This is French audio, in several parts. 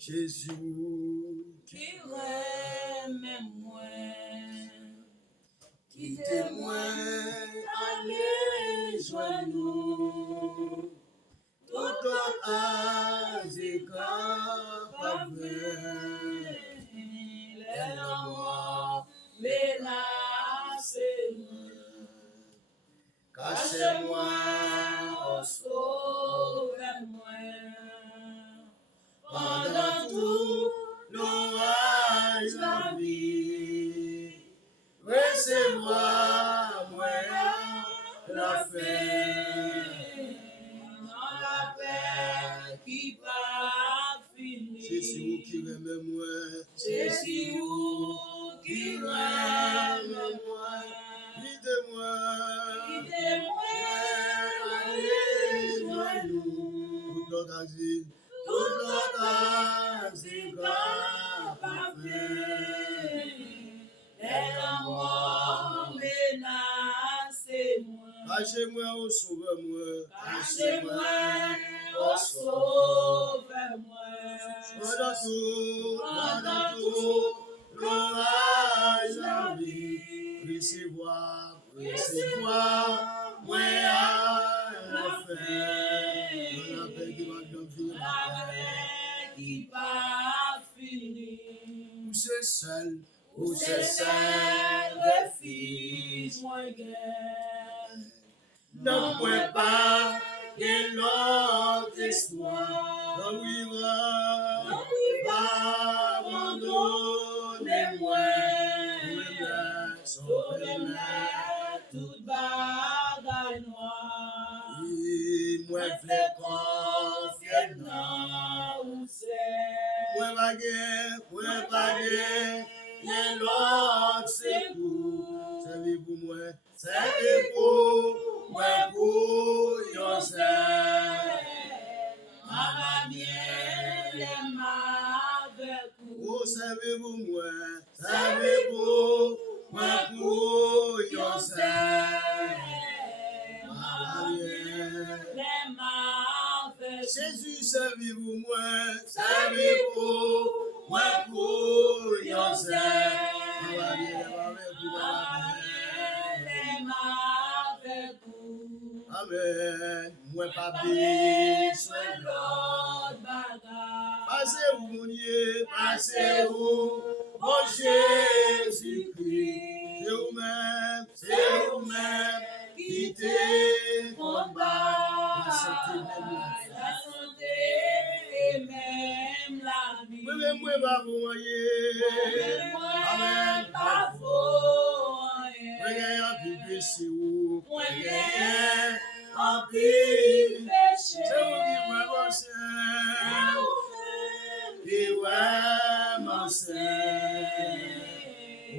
Jésus qui aime moi, qui témoin allez joindre-nous. Tout cachez-moi, sauve-moi, pendant tout l'orage la vie, recevoir-moi la paix, dans la paix qui va finir. Jésus qui aime moi, Jésus qui aime moi, guide-moi, allez joindre-nous. tout notre asile, parfait. Et la mort menacez-moi. Cachez-moi, oh sauve-moi, Cachez-moi, oh sauve-moi. Pendant tout, l'orage la vie, recevoir, moi à la fin, dans la paix qui va bien finir, La paix qui va finir. Où c'est seul, refuge, moi gain. non, moi pas, et l'autre espoir, non, oui, abandonnez-moi, sauvez-moi, toute bagaille noire. Moi, Fais confiance dans où c'est. moi, baguette, et l'autre secours, c'est pour moi, pour yourself. Ma mienne est avec vous. Oh, savez-vous moi, pour yourself. Ma mienne est avec vous. Jésus, savez-vous moi, pour yourself. Ma mienne est avec vous. Amen. Moi, pas besoin l'autre bagage. Passez-vous, mon Dieu, passez-vous, mon Jésus-Christ. C'est vous-même, quittez combat. La santé et même la vie. Moi, pas vous voyez. Amen. Pas vous. Moi, un peu péché ou. Moi, un peu péché. C'est vous qui moi, mon Seigneur. Qui ouais, mon Seigneur.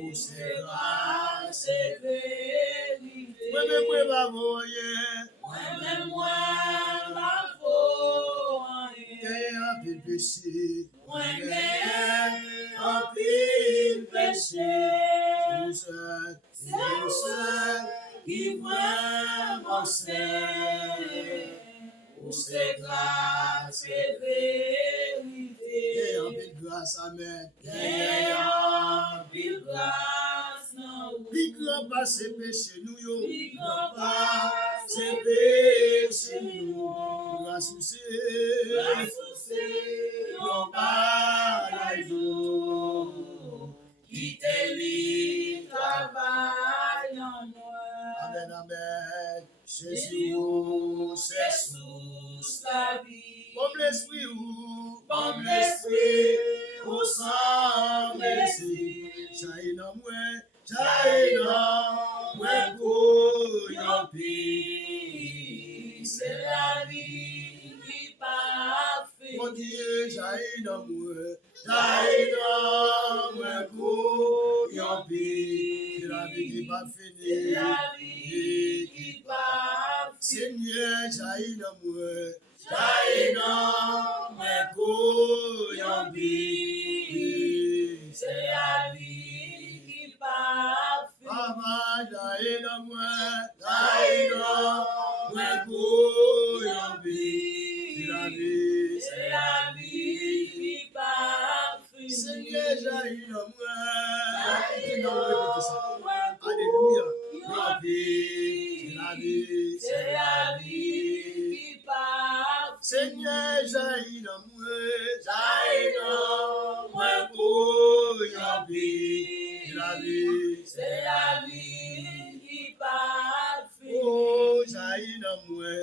Où c'est grâce et vérité. Moi, pas vous voyez. Moi, pas vous. Un peu péché. Moi, un peu péché. c'est vous qui voit mon sein. Où c'est grâce et vérité. Un peu de grâce, amen. Un peu de grâce, non. Big grand passé péché nous yo. Big grand passé péché nous. Grâce ou c'est. Yon bagaille d'eau. Qui te lit travail en moi. Amen, amen. Jésus, c'est sous la vie. Bon l'esprit ou sans merci. J'aille dans moi pour yon pi. C'est la vie qui parfait. Mon Dieu, j'aille dans moi pour yon pi. C'est la vie qui va finir. C'est la vie qui parfait. Seigneur, j'aille dans moi pour yon pi. C'est la vie qui parfait. Papa, j'aille dans moi pour yon pi. C'est la vie qui parfait. Alléluia. C'est la vie qui parle. Seigneur, j'aille dans moi. C'est la vie qui parle. Oh, j'aille dans moi.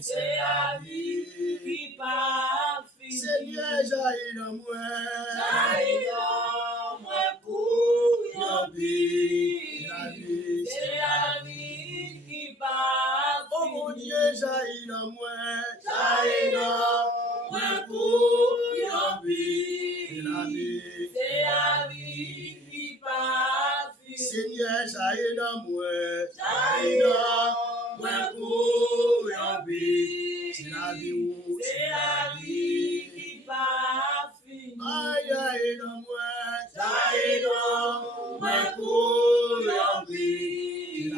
C'est la vie qui parle. Seigneur, j'aille dans moi. C'est la vie qui parle. Oh mon Dieu, j'aille dans moi. C'est la vie qui parle. Seigneur, j'aille dans moi. C'est la vie. C'est la vie qui parle. Aïe, aïe, dans moi. C'est la vie.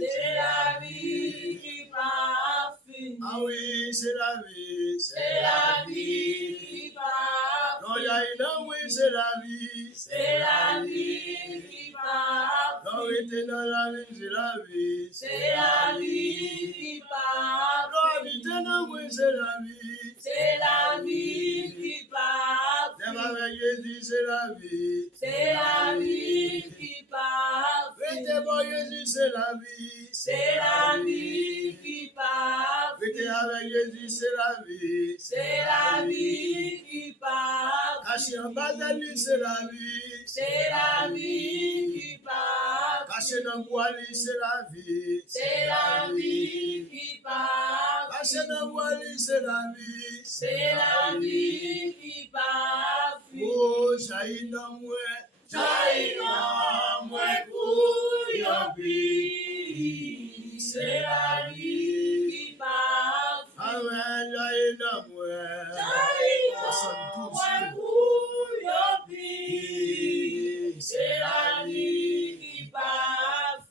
C'est la vie qui parle. Ah oui, c'est la vie. C'est la vie qui parle. Non, aïe, non, oui, c'est la vie. C'est la vie qui parle. Non, oui, t'es dans la vie, c'est la vie. C'est la vie qui parle. Non, oui, t'es dans oui, c'est la vie. C'est la vie qui parle. Même avec Jésus, c'est la vie. C'est la vie qui parle. Oui, t'es bon, Jésus, c'est la vie. C'est la vie qui parle. Oui, t'es avec Jésus, c'est la vie. C'est la vie qui parle. Caché en bas de lui, c'est la vie. C'est la vie qui parle. Caché dans le bois, lui, c'est la vie. C'est la vie qui parle. Caché dans le bois, lui, c'est la vie. C'est la vie qui parle. Oh, jaillit dans moi. C'est la vie qui parle. Amen, jaillit dans moi. 72. C'est la vie qui parle.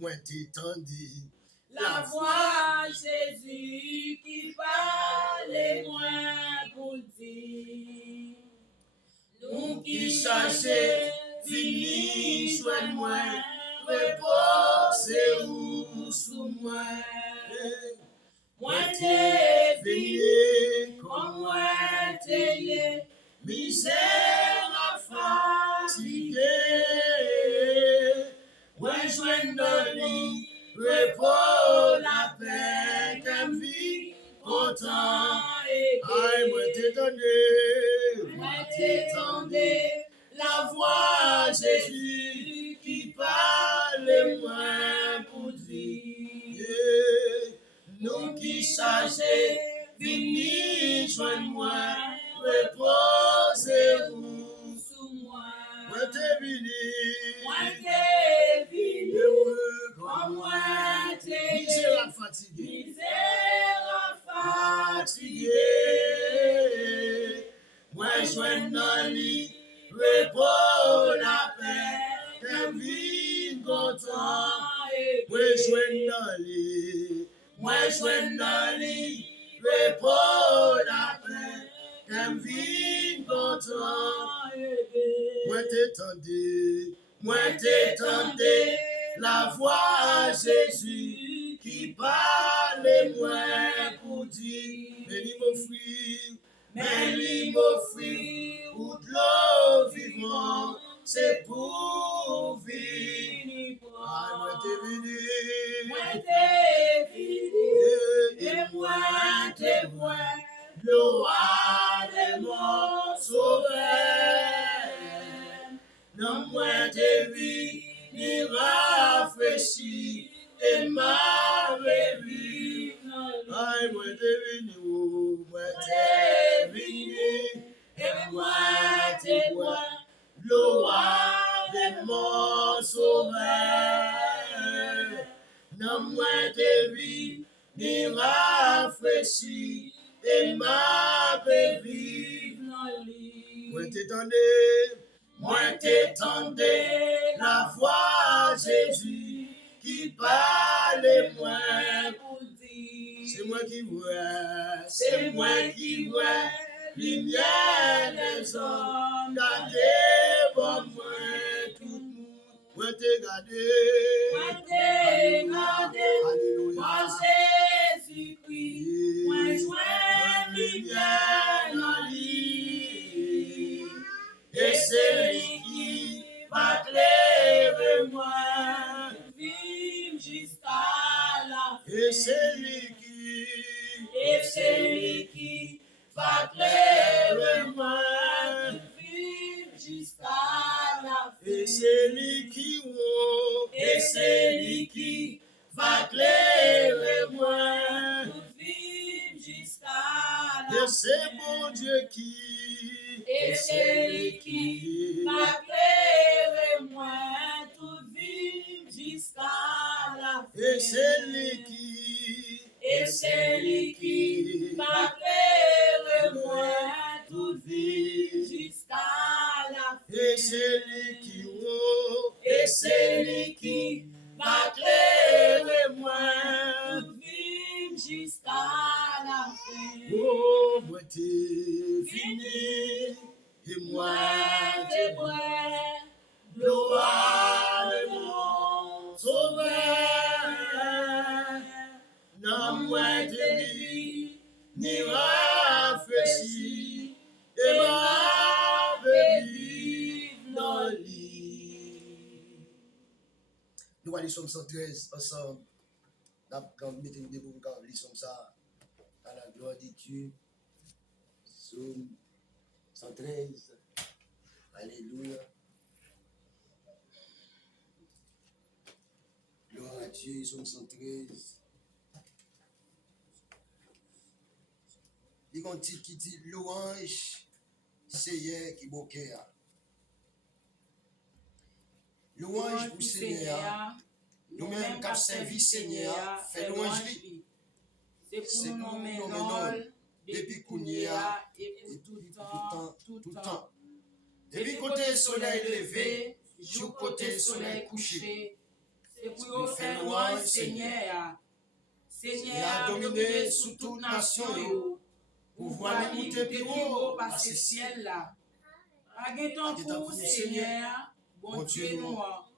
Moi, t'étendis. La voix Jésus qui parle et moins pour dire. Nous qui cherchons, fini, soigne-moi, reposez-vous sous moi. Moi t'es fini, comme moi t'es misère fatigué. Moi joigne dans le lit, repos la paix, qu'un vie, content et Aïe, moi, t'étendis. moi t'étendais la voix Jésus qui parle et moins pour dire. Nous qui cherchons, venez joindre-moi, reposez-vous sous moi. Moi, t'es venu. Moi t'es venu, comme moi t'es Misérable fatigué. misère fatigué. Moi, joigne dans le lit, repos la paix, qu'un vie content. Moi, joigne dans le lit, moi, joigne dans le lit, repos la paix, qu'un vie content. Moi, t'étendais, la voix Jésus qui parle et moi pour dire, mais il m'offrit, ou de l'eau vivante, c'est pour vivre. Ah, moi t'es venu, Et moi t'es moi, gloire de mon sauveur. non moi t'es venu, ni rafraîchi, et ma revue. Aïe, moi t'es venu, moi t'es venu, Et moi t'es moi, gloire de mon sauveur. Non moi t'es venu, ni rafraîchi, et ma revue. Moi t'étendais, la voix Jésus qui parle et moi pour dire. C'est moi qui vois, c'est moi qui vois, lumière des hommes, gardez pour moi tout le monde. Moi t'ai gardé, alléluia. Moi Jésus-Christ, moi joins lumière dans lui. Et c'est lui qui va clairer moi, vivre jusqu'à la fin. Et c'est lui qui va clairer moi, vivre jusqu'à la fin. Et c'est lui qui va clairer moi, vivre jusqu'à la fin. Et c'est mon Dieu qui va clairer moi, tout vivre jusqu'à la fin. Et c'est lui qui va clairer moi, tout vivre jusqu'à la fin. Et c'est lui qui va clairer moi, tout vivre jusqu'à la fin. Oh, moi t'es fini, et moi t'es prêt, gloire de mon sauveur. Non, moi t'es ni rafraîchi, et ma vie dans l'île. Nous allons Somme 113 ensemble. Nous allons mettre une début pour nous Somme ça à la gloire de Dieu. Somme 113. Alléluia. Gloire à Dieu, Somme 113. Il y a un titre qui dit louange, Seigneur qui bouquet. Louange pour Seigneur. Nous-mêmes qui avons servi Seigneur, fait louange lui. C'est pour nous maintenant, depuis Kounia et tout le temps. Depuis côté soleil levé, jusqu'au côté soleil couché. C'est pour nous faire louange Seigneur. Seigneur a dominé sous toute nation. Pouvoir l'écouter plus haut par ce ciel là. Aguetant pour Seigneur, bon Dieu noir.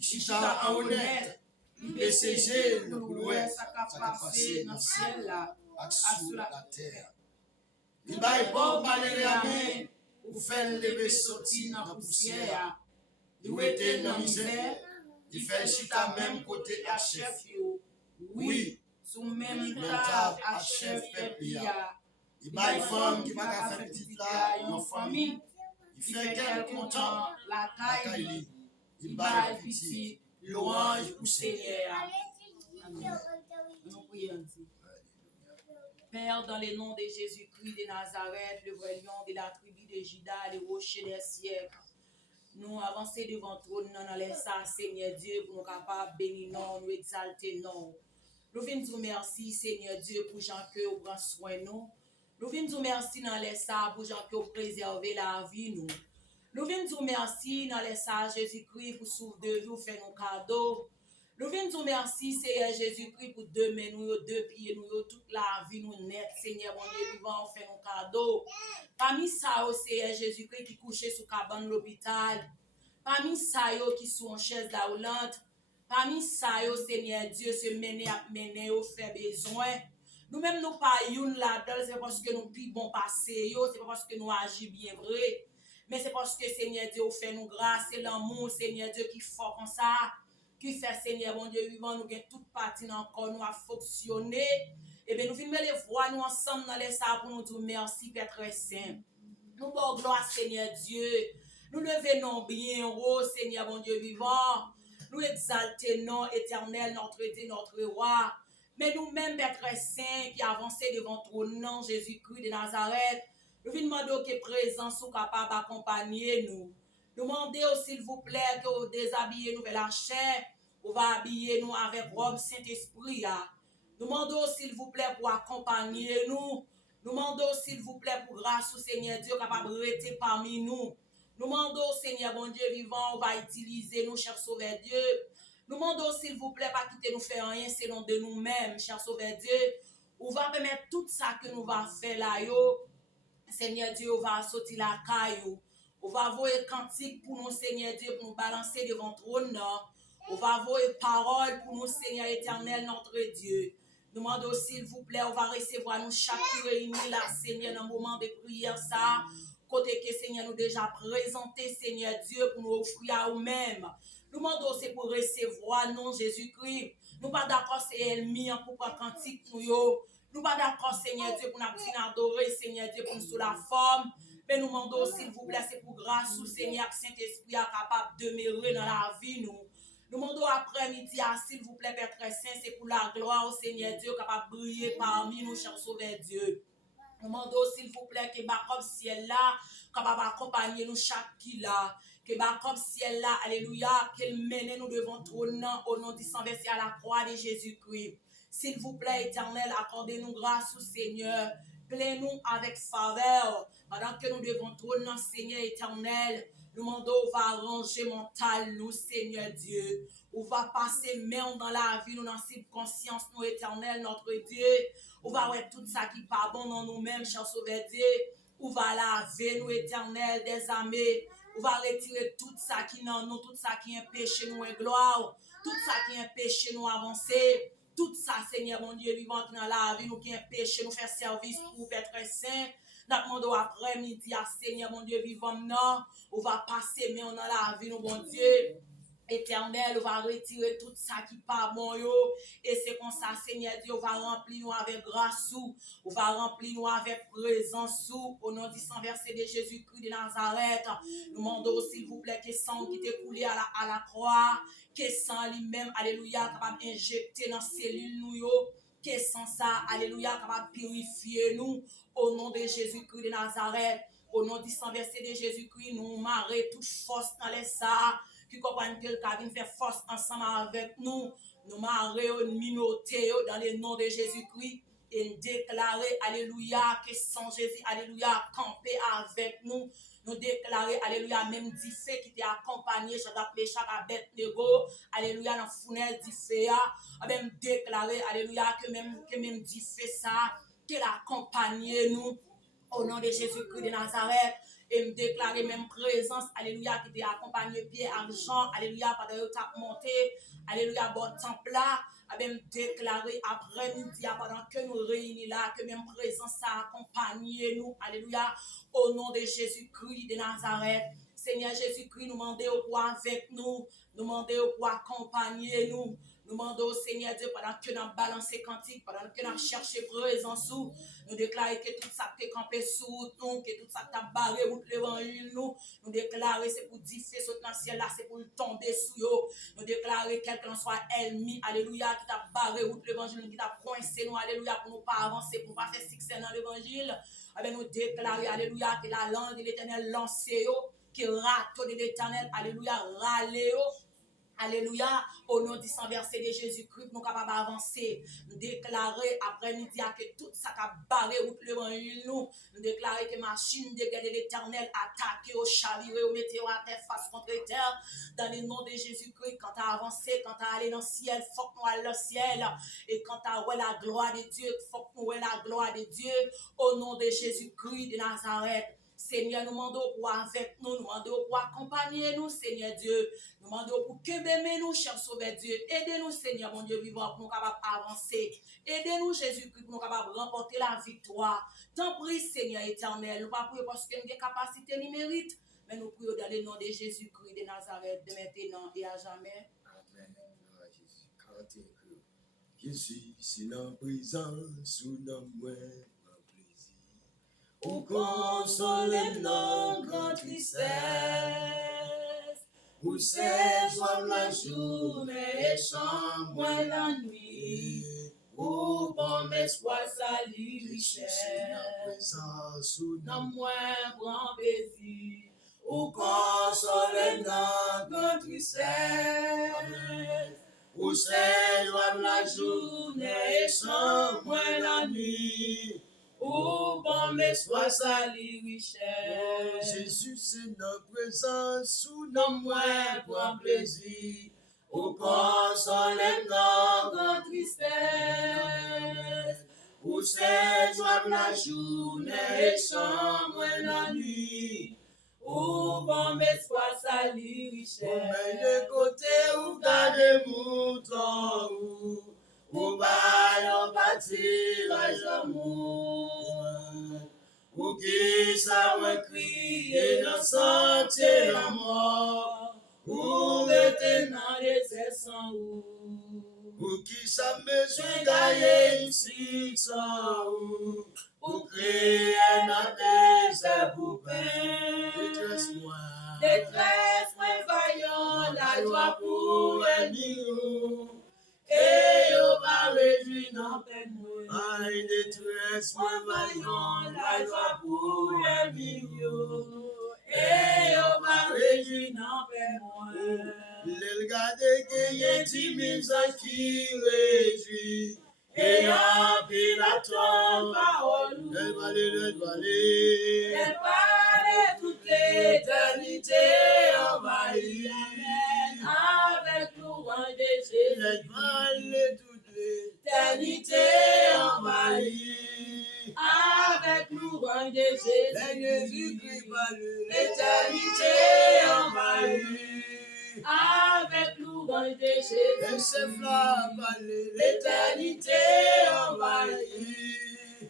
Chita en honnête, il BCG, le couloir, ça a passé dans le ciel là, sous la terre. Il va y bon parler la main, pour faire lever sortir dans la poussière. Il était dans la misère, il fait chita même côté à chef. Oui, sous même table à chef peuple. Il va y femme qui va faire petite là, une famille. Il fait qu'elle content, la taille. Il va y petit, louange pour Seigneur. Nous prions. Père, dans le nom de Jésus-Christ de Nazareth, le vrai lion de la tribu de Juda, le rocher des siècles, nous avançons devant toi, nous dans les ça, Seigneur Dieu, pour nous capables de bénir, nous exalter, nous. Nous venons vous merci, Seigneur Dieu, pour Jean que vous prenez soin de nous. Nous venons vous merci dans les ça, pour Jean que vous préservez la vie, nous. Nous venons vous merci dans les ça, Jésus-Christ, pour souffle de vie, faire nos cadeaux. Nous venons vous merci, Seigneur Jésus-Christ, pour deux mains, nous, deux pieds, nous, toute la vie, nous net, Seigneur, mon Dieu vivant, fait nos cadeaux. Parmi ça, Seigneur Jésus-Christ, qui couchait sous cabane de l'hôpital. Parmi ça, qui sont en chaise la roulante. Parmi ça, Seigneur Dieu, se mener à mener, fait besoin. Nous-mêmes, nous pas une là-dedans, c'est parce que nous plus bon passé, c'est pas parce que nous agissons bien vrai. Mais c'est parce que Seigneur Dieu fait nous grâce, c'est l'amour, Seigneur Dieu qui fort comme ça. Qui fait Seigneur mon Dieu vivant, nous avons toute partie dans le corps, nous a fonctionné. Et bien nous venons les voir nous ensemble dans les salles pour nous dire merci Père très saint. Nous bon gloire Seigneur Dieu. Nous levons bien haut Seigneur mon Dieu vivant. Nous exaltons non éternel notre Dieu, notre roi. Mais nous-mêmes Père très saint qui avançons devant ton nom Jésus-Christ de Nazareth. Nous venons demander que présence soit capable d'accompagner nous. Nous demandons s'il vous plaît que vous déshabillez nous vers la chair, vous va habiller nous avec robe Saint-Esprit. Nous demandons s'il vous plaît pour accompagner nous. Nous demandons s'il vous plaît pour grâce au Seigneur Dieu capable de rester parmi nous. Nous demandons Seigneur bon Dieu vivant, on va utiliser nous, cher Sauveur Dieu. Nous demandons s'il vous plaît pas quitter nous faire rien selon de nous-mêmes, cher Sauveur Dieu. Ou va permettre tout ça que nous va faire là, yo. Seigneur Dieu, on va sortir la caillou. On va voir cantique pour nous, Seigneur Dieu, pour nous balancer devant le trône. On va voir parole pour nous, Seigneur éternel, notre Dieu. Nous demandons, s'il vous plaît, on va recevoir nous chaque réunis là, Seigneur, dans le moment de prière, ça. Côté que, Seigneur, nous déjà présenté, Seigneur Dieu, pour nous offrir à nous-mêmes. Nous demandons, c'est pour recevoir, non, Jésus-Christ. Nous pas d'accord, c'est ennemi pour prendre cantique, nous, yo. Nous pas d'accord, Seigneur Dieu, pour nous adorer, Seigneur Dieu, pour nous sous la forme. Mais nous demandons, s'il vous plaît, c'est pour grâce au Seigneur, Saint-Esprit est capable de demeurer dans la vie, nous. Nous demandons après-midi, s'il vous plaît, Père très saint, c'est pour la gloire au Seigneur Dieu, capable de briller parmi nous, cher Sauveur Dieu. Nous demandons, s'il vous plaît, que Bacob ciel là, capable d'accompagner nous chaque qui là. Que Bacob ciel là, alléluia, qu'il mène nous devant trône au nom du sang versé à la croix de Jésus-Christ. S'il vous plaît, éternel, accordez-nous grâce au Seigneur. Plaît-nous avec faveur. Pendant que nous devons trône, Seigneur éternel, nous demandons, on va arranger mental, nous, Seigneur Dieu. On va passer même dans la vie, nous, dans cette conscience, nous, éternel, notre Dieu. On va voir tout ça qui n'est pas bon dans nous-mêmes, cher Sauveur Dieu. On va laver, nous, éternel, des armées. On va retirer tout ça qui est dans nous, tout ça qui empêche nous et gloire. Tout ça qui empêche nous avancer. Tout ça, Seigneur, mon Dieu, vivant dans la vie, nous qui empêche nous faire service pour être saint. Nous demandons après-midi à Seigneur, mon Dieu, vivant non. On va passer, mais on a la vie, nous, mon Dieu. Éternel, on va retirer tout ça qui n'est pas bon, yo. Et c'est comme ça, Seigneur Dieu, on va remplir nous avec grâce, on va remplir nous avec présence, au nom du sang versé de Jésus-Christ de Nazareth. Nous demandons, s'il vous plaît, que sang qui t'est coulé à la croix, que sang lui-même, alléluia, capable d'injecter dans les cellules, nous, yo. Que sang ça, alléluia, capable de purifier nous, au nom de Jésus-Christ de Nazareth. Au nom du sang versé de Jésus-Christ, nous marrer toute force dans les ça. Qui comprennent que le cabine fait force ensemble avec nous. Nous marrer une minorité dans le nom de Jésus-Christ et déclarer, alléluia, que sans Jésus, alléluia, camper avec nous. Nous déclarer, alléluia, même Diffé qui t'a accompagné, chaque bête négo, alléluia, dans fournel Diffé, même déclarer, alléluia, que même Diffé ça, qu'il accompagne nous au nom de Jésus-Christ de Nazareth. Et me déclarer même présence, alléluia, qui t'a accompagné pied argent, alléluia, pendant que tu as monté, alléluia, bon temple là, même déclarer après-midi, pendant que nous réunis là, que même présence a accompagné nous, alléluia, au nom de Jésus-Christ de Nazareth. Seigneur Jésus-Christ, nous demandons pour avec nous, nous demandons pour accompagner nous. Nous demandons au Seigneur Dieu, pendant que nous avons balancé cantique, pendant que nous avons cherché présence, nous déclarons que tout ça peut camper sous nous, que tout ça t'a barré ou l'évangile nous. Nous déclarons c'est pour diffuser ce dans le ciel là, c'est pour tomber sous eux. Nous déclarons quel que soit ennemi, alléluia, qui t'a barré ou l'évangile, qui t'a coincé nous, alléluia, pour ne pas avancer, pour ne pas faire succès dans l'évangile. Nous déclarons, alléluia, que la langue de l'éternel lancée, que râteau de l'éternel, alléluia, râlé. Alléluia, au nom du sang versé de Jésus-Christ, nous sommes capables d'avancer. Nous déclarer après-midi que tout ça qui a barré ou l'évangile, nous déclarer que machine de guerre de l'éternel attaque au chaviré, au météo à terre face contre terre. Dans le nom de Jésus-Christ, quand tu as avancé, quand tu as allé dans le ciel, il faut que nous allions dans le ciel. Et quand tu as la gloire de Dieu, il faut que nous ayons la gloire de Dieu. Au nom de Jésus-Christ de Nazareth. Seigneur, nous demandons pour avec nous, nous demandons pour accompagner nous, Seigneur Dieu. Nous demandons pour que nous, cher Sauveur Dieu. Aidez-nous, Seigneur, mon Dieu vivant, pour nous capables d'avancer. Aidez-nous, Jésus-Christ, pour nous capables de remporter la victoire. T'en prie, Seigneur éternel. Nous ne pas prier parce que nous avons des capacités ni mérites, mais nous prions dans le nom de Jésus-Christ de Nazareth, de maintenant et à jamais. Amen. Jésus, c'est la présence sous nos mains. Ou console nos grandes tristesses, ou c'est joie la journée et chambre la nuit, ou bon espoir salut richesse, dans moins grand plaisir, ou console nos grandes tristesses, ou c'est joie la journée et chambre la nuit, oh, bon, mais sois salut, richesse. Jésus, c'est notre présence sous nos moins grand plaisir. Au console nos grandes tristesses. Où c'est joie la journée et chambre la nuit. Ou bon espoir sali richesse. Mais de côté ou garde mouton ou baillon pâtirage d'amour. Ou qui ça me crier dans sentier la mort. Ou rester dans les sans ou. Ou qui ça besoin gagner ici sans ou. Pour créer notre désert pour peine. Détresse moi voyons la joie pour ennemi. Et on va réduire dans peine. Aïe détresse moi voyons la joie pour ennemi. Et on va réduire dans peine. Le garde qu'il y ait 10 000 ans qui réjouit. Et en pile à ton parole, elle va toute l'éternité envahie. Avec louange de Jésus, elle va toute l'éternité envahie. Avec louange de Jésus, Jésus-Christ va l'éternité envahie. Avec louange de Jésus, laissez flamme l'éternité envahie.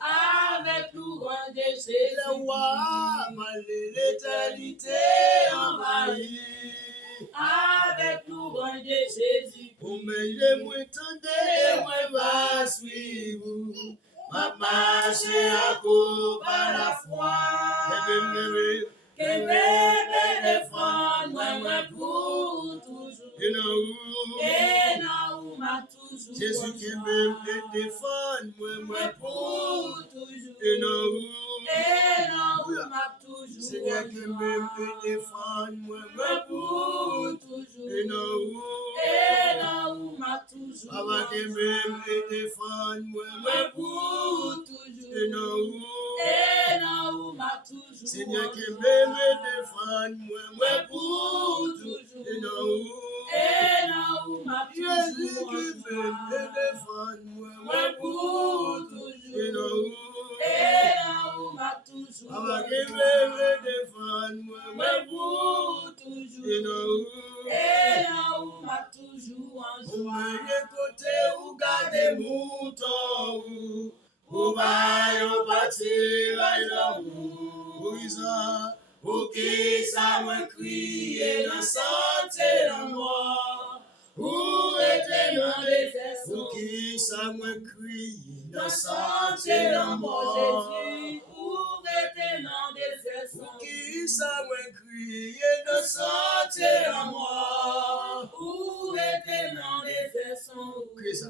Avec louange de Jésus, le roi l'éternité envahie. Avec louange de Jésus, pour me moi tendez moi va suivre ma marche à coup par la foi. Que bébé défend moi pour toujours. Et non, m'a toujours. Jésus qui me défend moi pour toujours. Et non, m'a toujours. Seigneur qui me défend moi pour toujours. Et non, m'a toujours. Papa qui me défend moi pour toujours. Et non, m'a toujours. Seigneur qui me défend moi pour toujours. Et non, m'a Jésus toujours. qui me défend moi pour toujours. Et non, m'a toujours. Papa qui me défend moi pour toujours. Et non, m'a toujours en Ou joie. me côté ou garde mouton ou baillon pâtirage d'amour. Ou qui ça me crier dans santé la mort. Ou était dans les airs. Ou qui ça me crier dans santé la mort. Jésus, ouvre dans des airs. Ou qui ça me crier dans santé la mort. Ouvre dans des airs. Christ,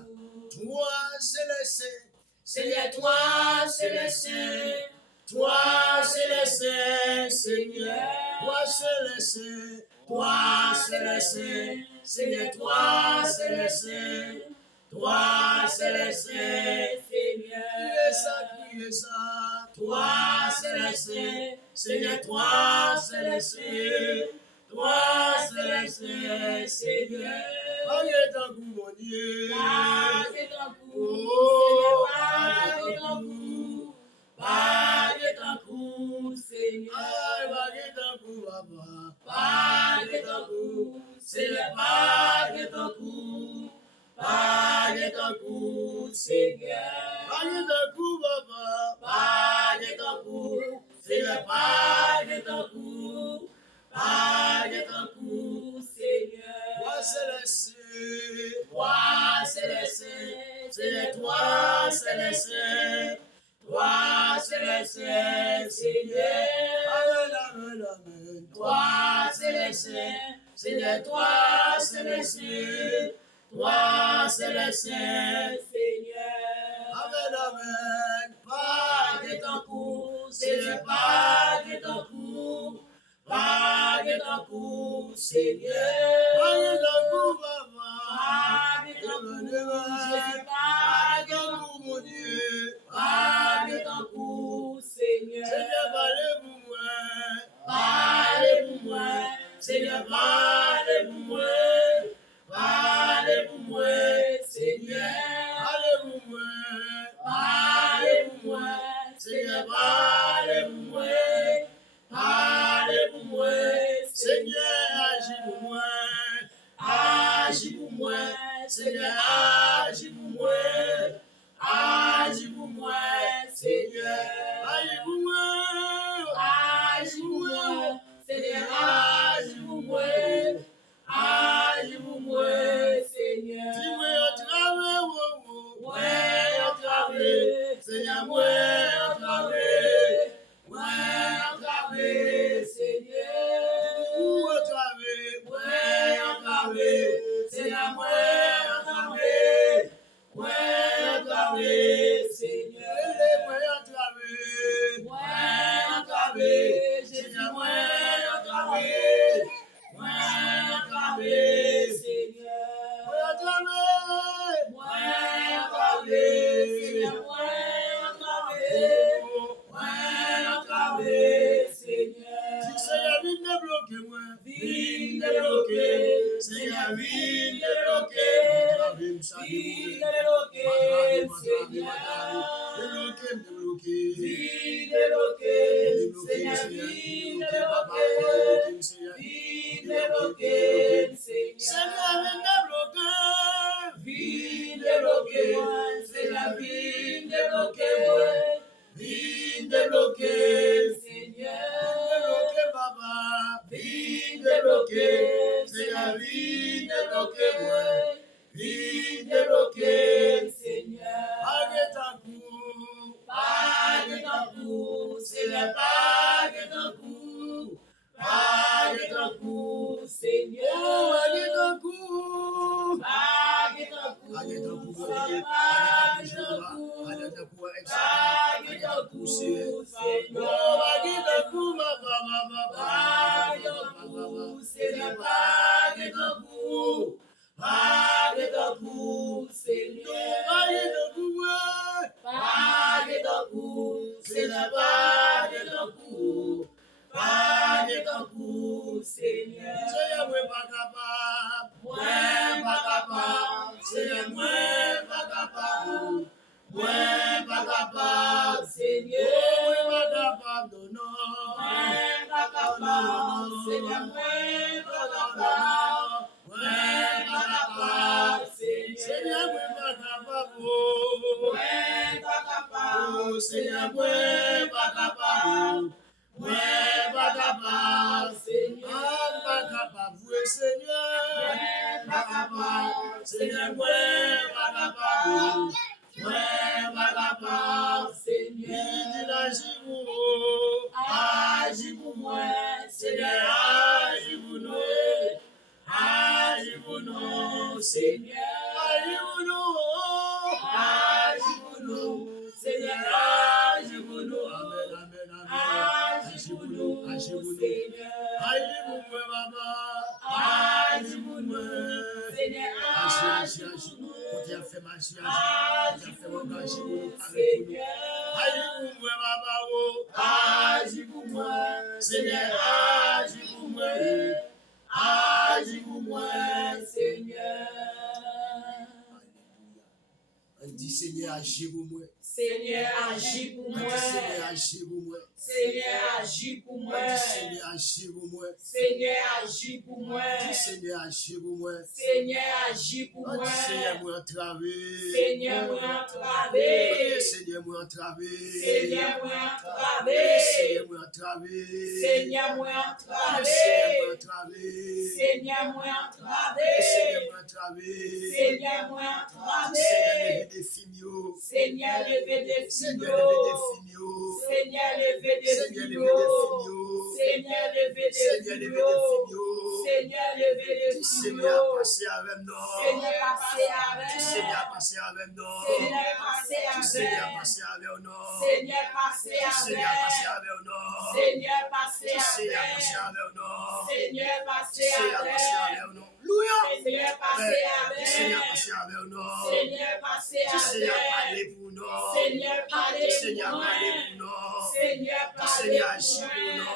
toi c'est le Saint. Seigneur, toi c'est le Saint. Toi c'est le Saint, Seigneur. Toi c'est le Saint. Toi c'est le Saint. Seigneur, toi c'est le Saint. Toi c'est le Saint, Seigneur. Priez ça. Toi c'est le Saint. Seigneur, toi c'est le Saint. Toi c'est le Saint, Seigneur. Aïe ton coup, mon Dieu. Aïe ton coup, Seigneur. Aïe ton coup. Aïe ton coup, Seigneur. Aïe ton coup, papa. Aïe ton coup, Seigneur. Aïe ton coup. Aïe ton coup, Seigneur. Aïe ton coup, papa. Aïe ton coup, Seigneur. Aïe ton coup. Aïe ton coup, Seigneur. Toi c'est le Saint. Toi c'est le Saint. Seigneur, toi c'est le Saint. Toi c'est le Saint, Seigneur. Amen, amen, amen. Toi c'est le Saint. Seigneur, toi c'est le Saint. Toi c'est le Saint, Seigneur. Amen, amen. Pas de ton coup, Seigneur, pas de ton coup. Pas de ton coup, Seigneur. Aïe ton coup, papa. Pas de ton coup, Jésus, pas de ton coup. Mon Dieu. Pas de ton coup, Seigneur. Seigneur, parlez pour moi. Parlez pour moi, Seigneur, parlez pour moi. Parlez pour moi, Seigneur. Parlez pour moi. Parlez Seigneur, parlez pour moi. Parlez pour moi. Seigneur, agis pour moi. Agis pour moi. Seigneur, agis pour moi. Agis pour moi. Seigneur, agis pour moi. Agis pour moi. Seigneur, agis pour moi. Agis pour moi, Seigneur. Dis-moi au travers, ouais, au travers. Seigneur, ouais, au travers. Ouais, au travers, Seigneur. Au travers, ouais, au travers. Seigneur, ouais, au travers. Ouais, au travers, Seigneur. Ouais, au travers. Ouais, au travers. Seigneur, ouais, au travers. Ouais, au travers, Seigneur. Ouais, au travers. Ouais, au travers, Seigneur. Ouais, au travers. Ouais, au travers, Seigneur. Si Seigneur, viens débloquer, moi. Viens débloquer. Seigneur, viens débloquer. Viens débloquer, Seigneur. Débloquer, débloquer. Viens débloquer. Seigneur, viens débloquer. Viens débloquer, Seigneur. Seigneur, viens débloquer. Viens débloquer. Seigneur, viens débloquer. Viens débloquer, Seigneur. Viens débloquer, Papa. Viens débloquer. Seigneur, viens débloquer. Viens débloquer, Seigneur. Pague ta cour. Pague ta cour. Seigneur, pague ta cour. Pague ta cour, Seigneur. Pague ta cour. Pague ta cour. Pague ta cour. Pague ta cour. Pague ta cour. Pague ta cour, Seigneur. Pague ta cour, Papa. Pague ta cour, Seigneur. Pague ta cour. Pague ta cour, Seigneur. Pague ta cour. Pague ta cour, Seigneur. Pague ta cour. Pague ta cour, Seigneur. Seigneur, moi pas capable. Moi pas capable. Seigneur, moi pas capable. Moi pas capable. Seigneur, moi pas capable. Non. Moi pas capable. Seigneur, moi pas capable. Moi pas capable. Seigneur, moi pas capable. Moi pas capable. Seigneur, moi pas capable. Ouais, pas capable, Seigneur. Pas capable, oui, Seigneur. Ouais, pas capable, Seigneur. Ouais, pas capable. Ouais, pas capable, Seigneur. Il agit pour nous. Agis pour moi, Seigneur. Agis pour nous. Agis pour nous, Seigneur. Agis pour nous. Agis pour nous, Seigneur. Agis pour nous. Amen, amen, amen. Agis pour nous, Seigneur. Agis pour moi, maman. Agis pour nous, Seigneur. Agis pour nous. Tu as fait ma chie, agis pour nous, Seigneur. Agis pour moi, maman. Agis pour moi, Seigneur. Agis pour moi. Agis pour moi, Seigneur. On dit Seigneur, agis pour moi. Seigneur, agis pour moi. Seigneur, agis pour moi. Seigneur, agis pour moi. Seigneur, agis pour moi. Seigneur, agis pour moi. Seigneur, agis pour moi. Seigneur, agis pour moi. Seigneur, moi entravé. Seigneur, moi entravé. Seigneur, moi entravé. Seigneur, moi entravé. Seigneur, moi entravé. Seigneur, moi entravé. Seigneur, moi entravé. Seigneur, moi entravé. Seigneur, moi entravé. Seigneur, moi entravé. Seigneur, des fimiaux. Seigneur, levé des Seigneur, fimiaux. Seigneur, levé des fimiaux. Seigneur, levé des fimiaux. Seigneur, levé des fimiaux. Seigneur, passez avec nous. Seigneur, passez avec. Seigneur, passez avec nous. Seigneur, passez avec. Seigneur, passez avec nous. Seigneur, passez avec. Seigneur, passez avec nous. Seigneur, passez avec. Seigneur, passez avec nous. Seigneur, passez Seigneur, avec. passez avec nous. Louia. Seigneur, passez avec. Seigneur, passez avec nous. Seigneur, passez avec. Seigneur, parlez pour nous. Seigneur, parlez Seigneur, pour moi. parlez pour nous. Seigneur, parlez Seigneur, pour agis pour moi. nous.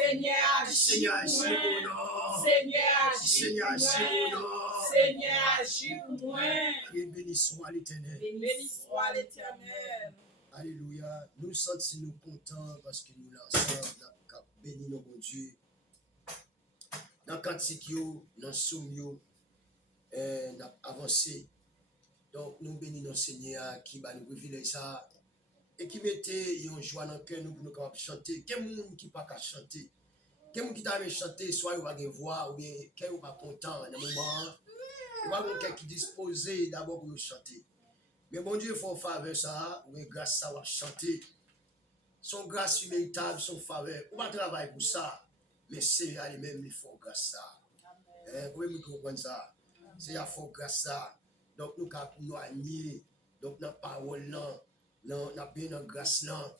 Seigneur, agis Seigneur, pour agis moi. pour nous. Seigneur, agis Seigneur, pour agis pour moi. nous. Seigneur, agis pour moi. Et béni soit l'Éternel. Béni soit l'Éternel. Alléluia. Nous sentons nous contents parce que nous l'ensemble, béni nos bon Dieu. Dans cantique yo, dans somme yo, nous avancé. Donc nous bénissons notre Seigneur qui va nous privilège ça et qui mettait une joie dans le cœur nous pour nous capables chanter. Quel monde qui pas qu'à chanter? Quel monde qui t'a chanter, soit il va une voix ou bien quel pas content dans le moment. Il va quelqu'un qui disposé d'abord pour chanter. Mais bon Dieu, il faut faveur ça, ou grâce ça va chanter. Son grâce méritable, son faveur. On va travailler pour ça. Mais c'est lui-même, il faut grâce ça. Vous pouvez me comprendre ça. C'est il faut grâce ça. Donc nous nous aligner. Donc dans la parole là, dans bien dans grâce là.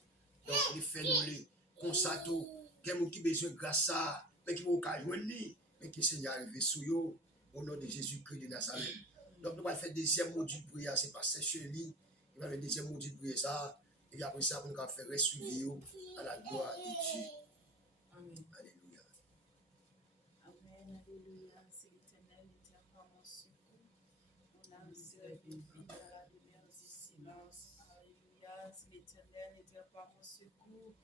Donc il fait nous les comme ça tout. Quelqu'un qui besoin de grâce ça, mais qui va pas joindre lui, mais qui Seigneur arrivé sous yo au nom de Jésus-Christ de Nazareth. Donc nous allons faire deuxième module de prière, c'est pas Chélie. Il va faire deuxième module de prière ça. Et après ça, nous allons faire suivre à la gloire de Dieu. Amen. Alléluia. Amen, alléluia. C'est l'Éternel, l'Éternel par mon secours. Mon âme se réveille dans la lumière du silence. Alléluia. C'est l'Éternel, l'Éternel par mon secours.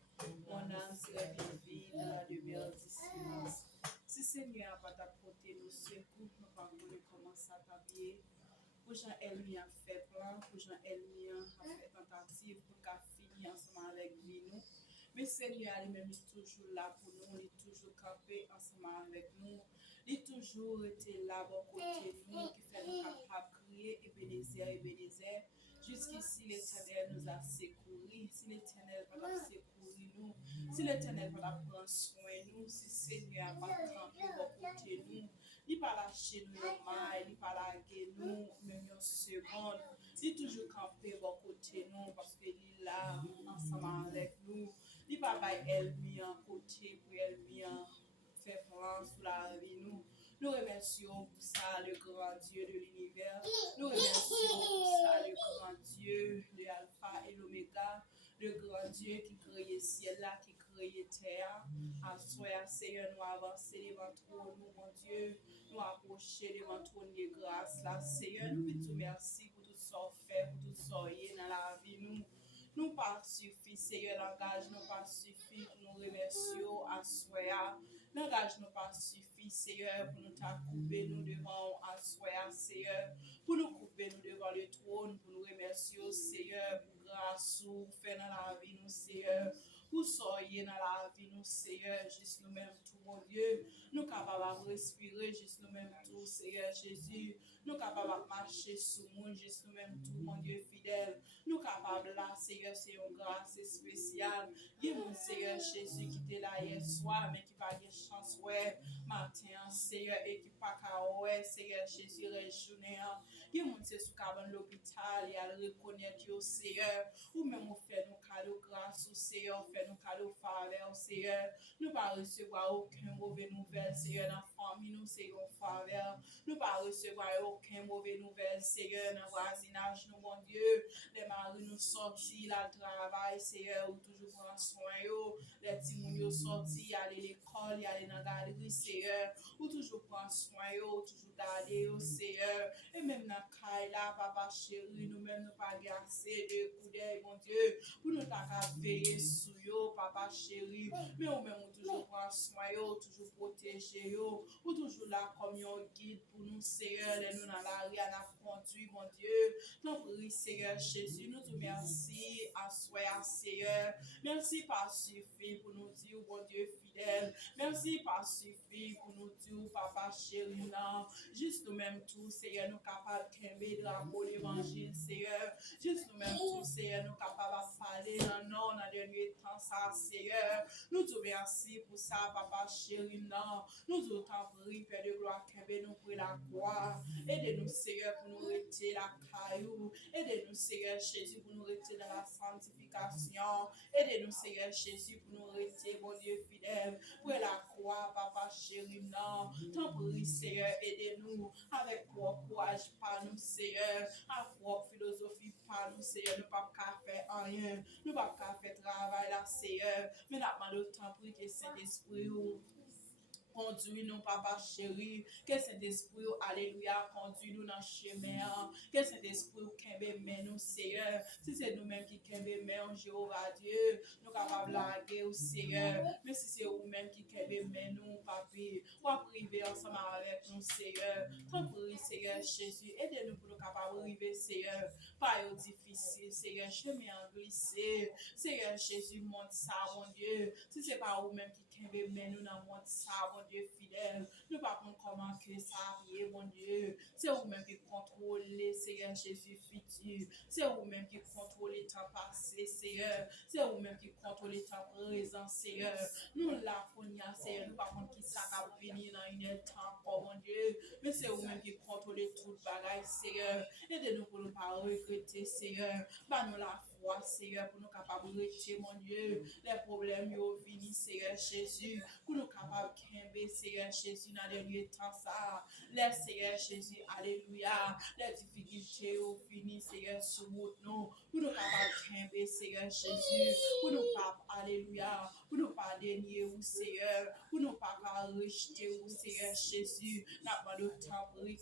Mon âme se réveille dans la lumière du silence. Si Seigneur va t'apporter nos secours, nous allons commencer à t'habiller. Pour Jean-Elmi a fait plan, pour Jean-Elmi a fait tentative pour qu'à finir ensemble avec nous. Mais Seigneur lui-même est toujours là pour nous, il est toujours campé ensemble avec nous. Il est toujours été là pour côté nous, qui fait nous capables de crier Ebenezer. Jusqu'ici, l'Éternel nous a secourus. Si l'Éternel va nous secourir nous, si l'Éternel va prendre soin de nous, si Seigneur va camper pour côté nous, il va lâcher nous le mal, il va lâcher nous, même une seconde. Il est toujours campé pour côté nous, parce qu'il est là ensemble avec nous. Il va pas Elmi en côté pour Elmi faire plan sur la vie nous. Nous remercions pour ça le grand Dieu de l'univers. Nous remercions pour ça le grand Dieu de l'alpha et l'oméga. Le grand Dieu qui crée ciel là, qui crée terre. À soi, Seigneur, nous avancer devant toi, nous, mon Dieu. Nous approcher devant trône de grâce là, Seigneur. Nous te merci pour tout ça fait, pour tout ça dans la vie nous. Nous pas suffit, Seigneur, langage nous pas suffit pour nous remercier à soi. Langage nous pas suffit, Seigneur, pour nous couper nous devant à soi, Seigneur, pour nous couper nous devant le trône, pour nous remercier, Seigneur, pour grâce ou fait dans la vie nous, Seigneur. Pour soyez dans la vie nous, Seigneur, juste nous-mêmes tout, mon Dieu. Nous capables de respirer, juste nous-mêmes tout, Seigneur Jésus. Nous capables de marcher sous le monde, juste nous-mêmes tout, mon Dieu fidèle. Nous capables là, Seigneur, c'est une grâce spéciale. Il mon Seigneur Jésus qui était là hier soir, mais qui n'a pas de chance, ouais, matin, Seigneur, et qui n'a pas de ouais, Seigneur Jésus, réjourné. Il mon Seigneur, sous cabane l'hôpital, il a le reconnaître, Seigneur, ou même on fait nos cadeaux grâce au Seigneur, fait nos cadeaux faveur, Seigneur. Nous ne pas recevoir aucune mauvaise nouvelle, Seigneur, dans la famille, nous, c'est une faveur. Nous ne pas recevoir aucune mauvaise nouvelle, Seigneur, dans le voisinage, nous, mon Dieu. Les maris nous sortis, là, le travail, Seigneur, ou toujours prendre soin, les petits nous sortis, aller à l'école, aller dans la galerie, Seigneur, ou toujours prendre soin, toujours garder, Seigneur. Et même dans la caille, là, papa chéri, nous-mêmes, nous pas assez de coups d'œil, mon Dieu, pour nous veiller sur eux, papa chéri. Mais ou même, toujours prendre soin, toujours protéger, ou toujours là comme un guide pour nous, Seigneur, et nous dans la rue, à conduire, mon Dieu. Nous prions, Seigneur Jésus, nous te merci à soi, Seigneur. Merci par suffit pour nous dire, bon Dieu fidèle. Merci par suffit pour nous dire, papa chéri, non. Juste nous-mêmes tous, Seigneur, nous capables de drapeau l'évangile, Seigneur. Juste nous-mêmes tous, Seigneur, nous capables de parler dans nos derniers temps, ça, Seigneur. Nous te merci pour ça, papa chéri, non. Nous autant prions, Père de gloire, nous pour la croix. Aidez-nous, Seigneur, pour nous rester la caillou. Aidez-nous, Seigneur Jésus, pour nous rester dans la sanctification. Aidez-nous, Seigneur Jésus, pour nous rester, bon Dieu fidèle. Pour la croix, papa chéri, non. Tant pis, Seigneur, aidez-nous avec courage, par nous, Seigneur. Avec propre philosophie, par nous, Seigneur. Nous ne pouvons pas faire rien. Nous ne pouvons pas faire travail là, Seigneur. Mais nous demandons tant pis que Saint-Esprit Conduis-nous, papa chéri. Que Saint-Esprit, alléluia, conduis-nous dans le chemin. Que Saint-Esprit, kembe men nous, Seigneur. Si c'est nous-mêmes qui kembe men, Jéhovah Dieu, nous capables de laguer au Seigneur. Mais si c'est vous-même qui kembe men nous, papi, ou à priver ensemble avec nous, Seigneur. Tant pis, Seigneur Jésus, aidez-nous pour nous capables de arriver, Seigneur. Pas difficile, Seigneur, chemin en glissé. Seigneur Jésus, monte ça, mon Dieu. Si c'est pas vous-même qui kembe men nous dans le monde, ça, mon Dieu fidèle. Nous ne pas comment que ça arrive, mon Dieu. C'est vous-même qui contrôlez, Seigneur Jésus futur. C'est vous-même qui contrôlez le temps passé, Seigneur. C'est vous-même qui contrôlez le temps présent, Seigneur. Nous là, Seigneur, nous pas qui ça va venir dans une temps, mon Dieu. Mais c'est vous-même qui contrôlez tout le bagage, Seigneur. Aidez-nous pour ne pas regretter, Seigneur. Bah nous la foi, Seigneur, pour nous capables de regretter, mon Dieu. Les problèmes, ils viennent, Seigneur Jésus. Pour nous capables de Seigneur Jésus, dans les lieux de temps, ça. Les Seigneur Jésus, alléluia. Les difficultés, ils finissent, Seigneur, sur nous. Pour nous capables de Seigneur Jésus. Pour nous pas, alléluia. Pour nous pas dénier, ou Seigneur. Pour nous pas rejeter, ou Seigneur Jésus. N'a pas de temps pour nous,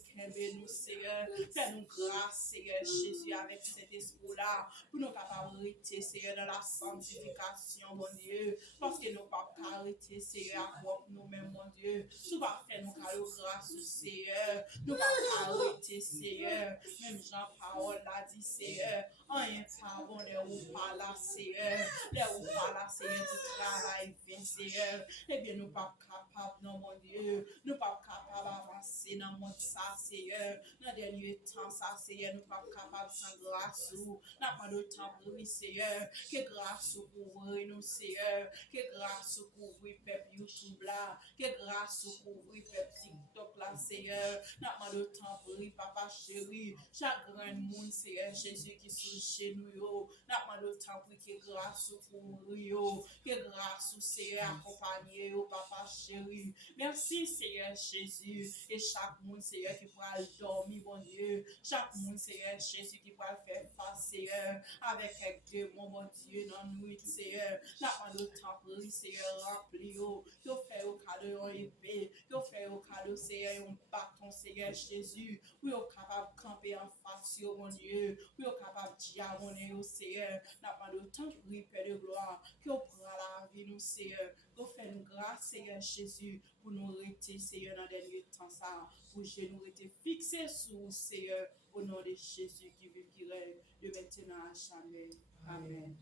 Seigneur. Fais-nous grâce, Seigneur Jésus, avec cet esprit-là. Pour nous capables de rester, Seigneur, dans la sanctification, mon Dieu. Parce que nous pas arrêter, Seigneur, pour nous-mêmes, mon Dieu. Nous pas faire nous grâce, Seigneur. Nous pas arrêter, Seigneur. Même Jean-Paul l'a dit, Seigneur. Rien pas bon, les ou pas là, Seigneur. Les ou pas là, Seigneur, tu travailles bien, Seigneur. Eh bien, nous pas capables, non, mon Dieu. Nous pas capables d'avancer dans le monde, ça, Seigneur. Dans les derniers temps, ça, Seigneur, nous pas capables sans grâce. Nous pas de temps pour lui, Seigneur. Que grâce couvre nous, Seigneur. Que grâce couvre peuple YouTube là. Que grâce couvre peuple TikTok là, Seigneur. N'a pas de temps pour lui, papa chéri. Chaque grand monde, Seigneur Jésus qui sont chez nous, yo. N'a pas de temps pour que grâce couvre yo. Que grâce, Seigneur, accompagner yo, papa chéri. Merci, Seigneur Jésus. Et chaque monde, Seigneur, qui pourra dormir, bon Dieu. Chaque monde, Seigneur Jésus, qui pourra faire face, Seigneur, avec quelques mon Dieu, dans nous, Seigneur. N'a pas de temps pour lui, Seigneur, rempli yo. Yo fait au cadeau, une épée. Yo fait au cadeau, Seigneur, un bâton, Seigneur Jésus. Oui, yo capable de camper en face, yo, mon Dieu. Oui, yo capable de dire, mon Dieu, Seigneur. N'a pas de temps pour lui, Père de gloire. Que yo prend la vie, nous, Seigneur. Yo fait une grâce, Seigneur Jésus, pour nous rester, Seigneur, dans les lieux de temps, ça. Pour que nous rester fixés sur Seigneur, au nom de Jésus qui vit, qui règne, de maintenant à jamais. Amen.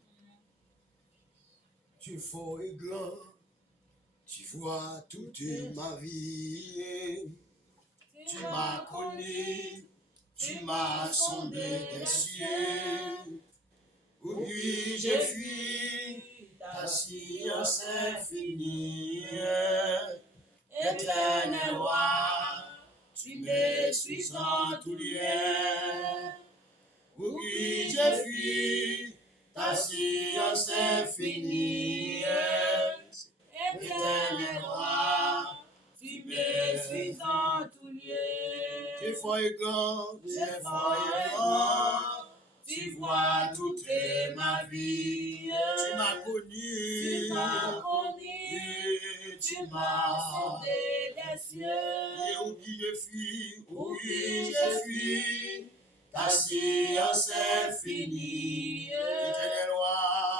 Tu es fort et grand, tu vois toute ma vie. Tu m'as connu, tu m'as sondé des cieux. Oui, j'ai fui ta science infinie. Éternel roi, tu me suis en tout lieu. Oui, j'ai fui ta science infinie. Éternel roi, tu me suis en tout lieu. Tu es fort et grand, tu es fort et grand. Tu vois toute ma vie. Tu m'as connu, tu m'as sondé des cieux. Et oui, je fuis, ta science infinie.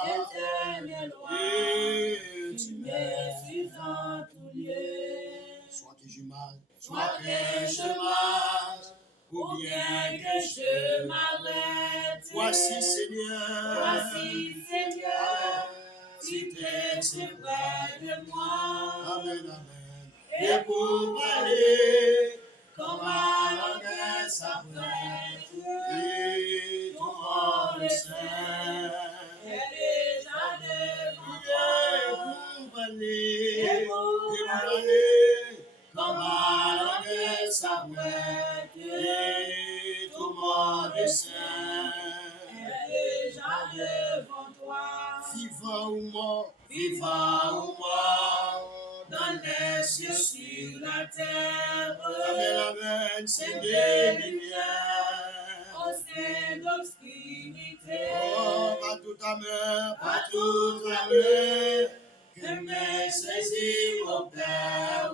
Éternel roi, tu me suis en tout lieu. Soit que je marche, ou bien que je m'arrête. Voici, Seigneur, tu t'es près de moi. Amen, amen. Et pour parler, comme à l'envers s'apprête, et ton monde saint est déjà devant toi. Et pour parler, comme à l'envers s'apprête, et ton monde saint est déjà devant toi. Vivant ou mort, dans les cieux, sur la terre. Amen, amen, c'est des lumières. Au sein d'obscurité. Oh, pas toute amère, que me saisit au Père.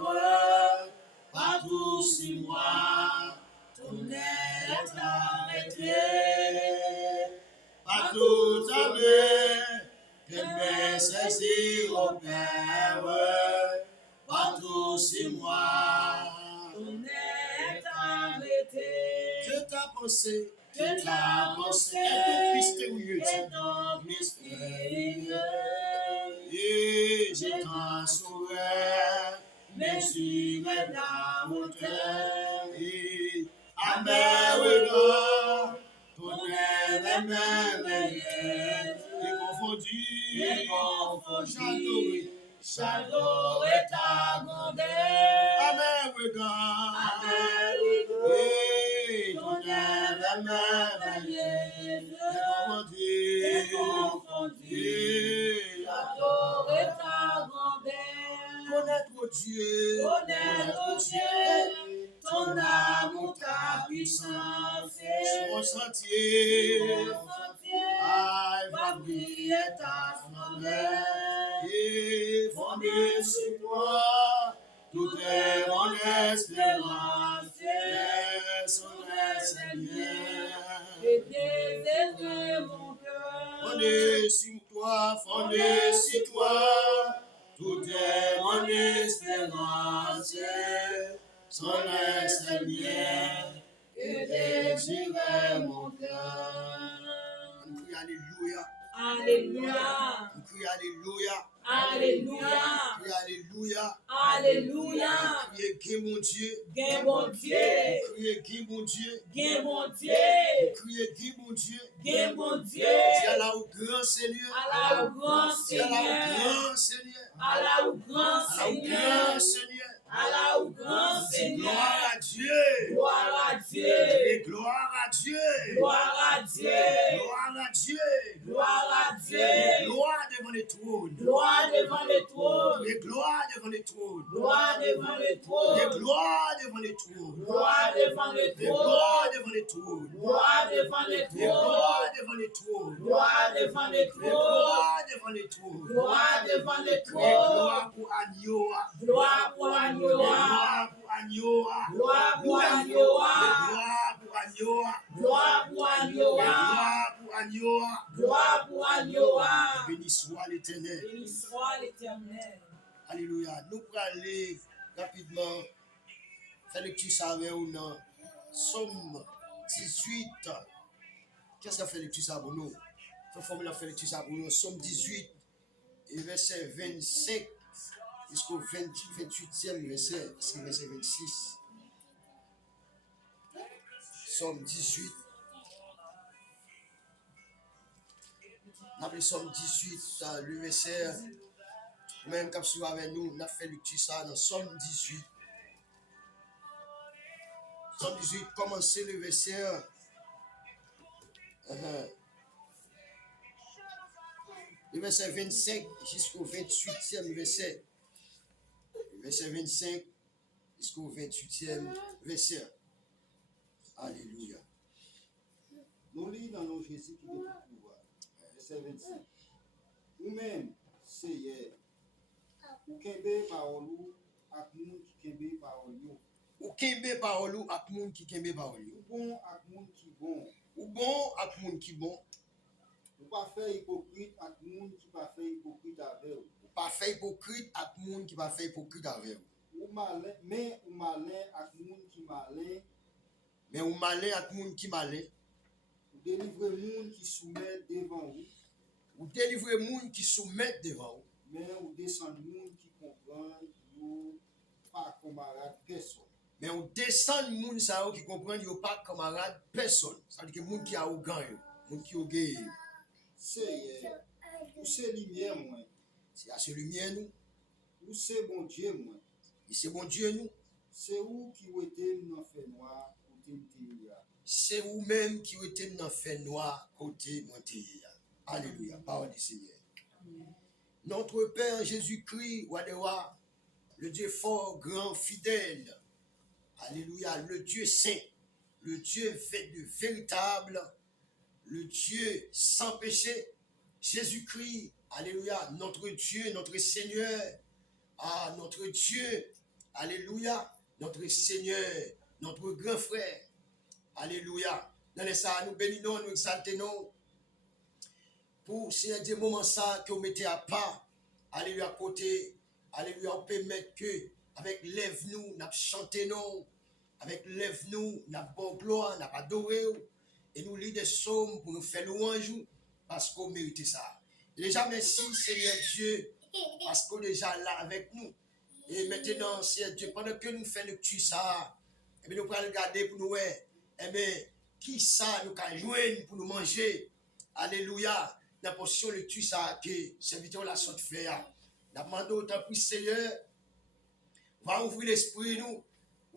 si moi, ton aide arrêté. Partout à main, que mes saisir au Père, partout si moi, ton aide arrêté. que ta pensée, Que ta pensée est mystérieux, est donc mystérieux. et je t'en saurai, mais sur la hauteur, et à mes regards, ton air est merveilleux, et confondu, j'adorerai ta grandeur. à mes regards, et ton air est merveilleux, et confondu, J'adorerai ta grandeur. connaître Dieu, Connaître Dieu, ton amour, ta puissance. son sentier, Va briller ta splendeur. et fondé sur toi, tout est mon espérance, son Seigneur. Et désirer mon cœur. Fondé sur toi, tout est mon espérance, son Seigneur. Et désirer mon cœur. On crie Alléluia, Alléluia. on crie Alléluia, Alléluia. on crie Alléluia. Alléluia. Criez qui mon Dieu, Gain mon Dieu. criez qui mon Dieu, Gain mon Dieu. criez qui mon Dieu. Gain mon Dieu. C'est à la au grand Seigneur, À la grand c'est à la au Seigneur. grand Seigneur, À la grand à la au Seigneur. grand Seigneur. À la grand Dis Seigneur. gloire à Dieu, Gloire à Dieu. et gloire à Dieu, Gloire à Dieu. gloire à Dieu, Gloire à Dieu. et gloire devant les trônes, Gloire devant le trône. et gloire devant les trônes, Gloire devant le et trône. gloire devant les trônes, Gloire devant le et trône. gloire devant les trônes, Gloire devant le et trône. gloire devant les trônes, Gloire devant le et trône. gloire devant les trônes, Gloire devant le et trône. gloire pour Agnoa, Gloire pour et Agnoa. gloire pour Agnoa, Gloire pour et Agnoa. gloire pour Agnoa, Gloire pour et Agnoa. gloire pour Agnoa. Gloire pour Agnoa. Béni soit l'Éternel. Béni soit l'Éternel. Alléluia. Nous pourrons aller rapidement faire lecture ça avec nous dans Somme 18. Qu'est-ce qu'on fait lecture ça pour nous? Il faut faire lecture ça pour nous. Somme 18 et verset 25 jusqu'au 28e verset, c'est verset 26. Somme 18. On appelle Somme 18, le verset, même quand vous avec nous, on a fait lecture ça dans Somme 18. Somme 18, commencez le verset. Le verset 25 jusqu'au 28e verset. Le verset 25 jusqu'au 28e verset. Alléluia. Nous lisons dans nos Jésus qui est tout pouvoir. Verset 25. Ou même, Seigneur, ou kembe parole ak moun ki kembe parole yo. Ou kembe parole ou ak moun ki kembe parole yo. Ou bon ak moun ki bon. Ou bon ak moun ki bon. Ou pas faire hypocrite ak moun ki pas faire hypocrite avec ou. Ou pas fait hypocrite ak moun ki pas fait hypocrite avec ou. Ou malin, mais ou malin ak moun ki malin. Mais ou malin ak moun ki malin. Ou délivrer moun qui soumet devant vous. Ou délivrer moun qui soumet devant ou. Mais ou descendre moun qui comprend yo pas camarade personne. Mais on descend moun sa yo qui comprend yo pas camarade personne. Ça veut dire que moun qui a ou gan yo, moun qui ou gay. Seigneur, ou c'est lumière moi. C'est à ce lumière nous, Ou c'est bon Dieu moi. et c'est bon Dieu nous, C'est où qui ou était dans fait noir côté de c'est vous même qui était dans fait noir côté monté. Alléluia, parole du Seigneur. Notre Père Jésus-Christ, Wadewa, le Dieu fort, grand, fidèle. Alléluia, le Dieu saint, le Dieu fait de véritable, le Dieu sans péché, Jésus-Christ, alléluia, notre Dieu, notre Seigneur, notre Dieu, alléluia, notre Seigneur, notre grand frère. Alléluia. Dans les ça, nous bénissons, nous exaltons pour ces moments ça que vous mettez à part. Alléluia, côté. Alléluia, on peut mettre que avec lève-nous, nous chantons, avec lève-nous, nous bon gloire, nous adoré, et nous lisons des psaumes pour nous faire louange, parce qu'on mérite ça. Et déjà, merci Seigneur Dieu, parce qu'on est déjà là avec nous. Et maintenant, Seigneur Dieu, pendant que nous faisons le tu ça, et bien nous allons regarder pour nous, et bien, qui ça nous a joindre pour nous manger. Alléluia. La portion le tu ça que serviteur la sorte faire. Nous demandons autant pour Seigneur, va ouvrir l'esprit nous,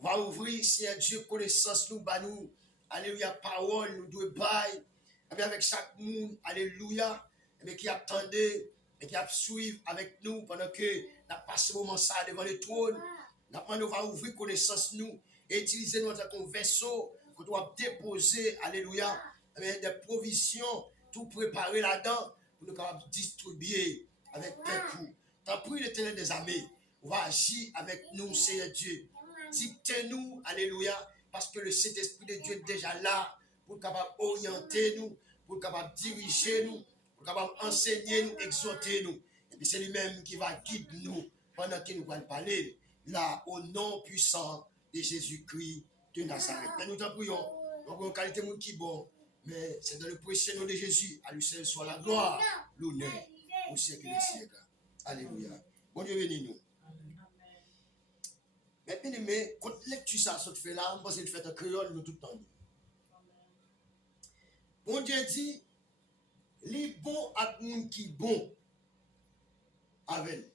va ouvrir Seigneur Dieu connaissance nous, bah nous, alléluia, parole nous doit bailler, avec chaque monde, alléluia, qui attendait et qui a suivi avec nous pendant que nous passons ce moment ça devant le trône. Nous demandons va ouvrir connaissance nous et utiliser notre comme vaisseau pour doit déposer, alléluia, des provisions, tout préparer là-dedans pour nous capables distribuer avec peuple. Tant pis l'Éternel des armées, on va agir avec nous, Seigneur Dieu. Dictez-nous, alléluia, parce que le Saint-Esprit de Dieu est déjà là pour capable orienter nous, pour capable diriger nous, pour capable enseigner nous, exhorter nous. Et puis c'est lui-même qui va guider nous pendant qu'il nous va parler, là, au nom puissant de Jésus-Christ de Nazareth. Et nous t'en prions, donc en qualité de qui bon, mais c'est dans le précieux nom de Jésus, à lui seul soit la gloire, l'honneur, au siècle des siècles. Alléluia. Bon Dieu bénis nous. Mais bien aimé, quand lecture ça se fait là, on pense qu'il fait un créole nous tout le temps. Bon Dieu dit, les bons à monde qui bon avec.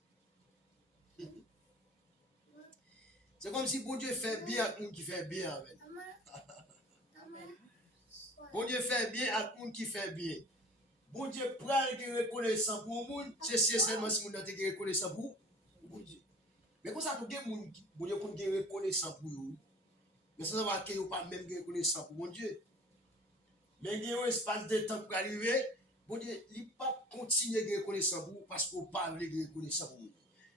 C'est comme si bon Dieu fait bien à monde qui fait bien avec. Bon Dieu fait bien à monde qui fait bien. Bon Dieu prend le reconnaissant pour monde, c'est seulement si vous avez reconnaissant pour bon Dieu. Mais quand ça pour des monde, bon Dieu pour des reconnaissant pour vous. Mais ça va que vous pas même reconnaissant pour mon Dieu. Mais il y a un espace de temps pour arriver, bon Dieu, il pas continuer de reconnaissant pour vous parce qu'on parle de reconnaissant pour vous.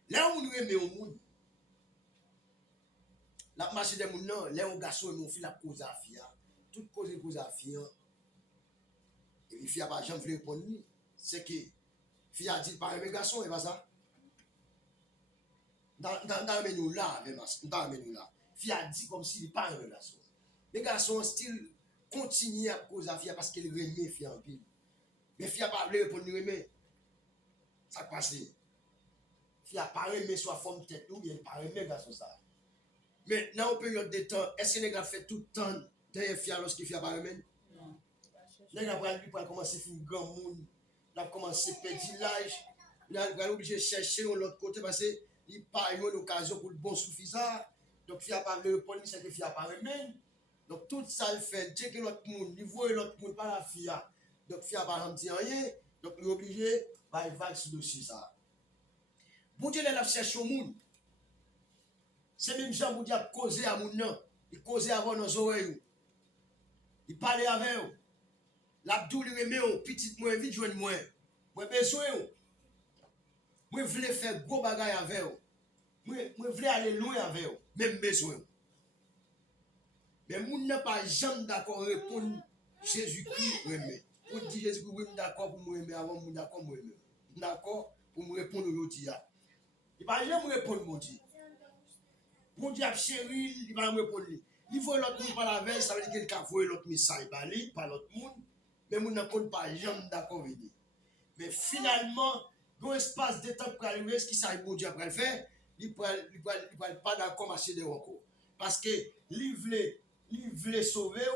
Là où nous aimons au monde, la marche des monde non, là où garçon nous fait la cause à fille, toute cause à fille. Et fille a pas jamais voulu répondre, c'est que fille a dit par un garçon et pas ça. Dans le nous là, dans le nous là. Fille a dit comme s'il pas un garçon. Les garçons style continue à cause à fille parce qu'il remet fille en pile. Mais fille a pas voulu répondre remet. Ça passe. Fille a pas remet soit forme tête ou bien pas remet garçon ça. Mais dans une période de temps, est-ce que les gars fait tout le temps derrière fille lorsqu'il fille a pas remet? Non. Les gars pour commencer à faire grand monde, il a commencé à perdre l'âge, il a obligé de chercher de l'autre côté parce que il pas eu l'occasion pour le bon suffisant. Donc fille a pas voulu répondre, c'est que fille a pas remet. Donc tout ça le fait, dès que l'autre monde, il voit l'autre monde par la fille, donc fille a pas dit rien, donc il est obligé, bah il va sur le dossier ça. Bon Dieu l'a cherché au monde. C'est même Jean bon Dieu a causé à mon nom, il causait avant nos oreilles. Il parlait avec eux. L'abdou lui remet au petit moi vite joindre moi. Moi besoin. Moi voulais faire gros bagaille avec eux. Moi voulais aller loin avec eux, même besoin. Mais moun n'a pas jamais d'accord répondre Jésus-Christ remet. Pour dire Jésus-Christ oui d'accord pour me remettre avant moun d'accord moi remettre. D'accord pour me répondre aujourd'hui. Il va jamais répondre mon Dieu. Mon Dieu a chéri, il va me répondre. Il faut l'autre monde par la veille, ça veut dire qu'il a voulu l'autre message par l'autre monde, mais moun n'a pas jamais d'accord avec lui. Mais finalement, dans l'espace de temps pour arriver, ce qui ça bon Dieu après le faire, il va pas d'accord marcher de encore. Parce que il voulait sauver,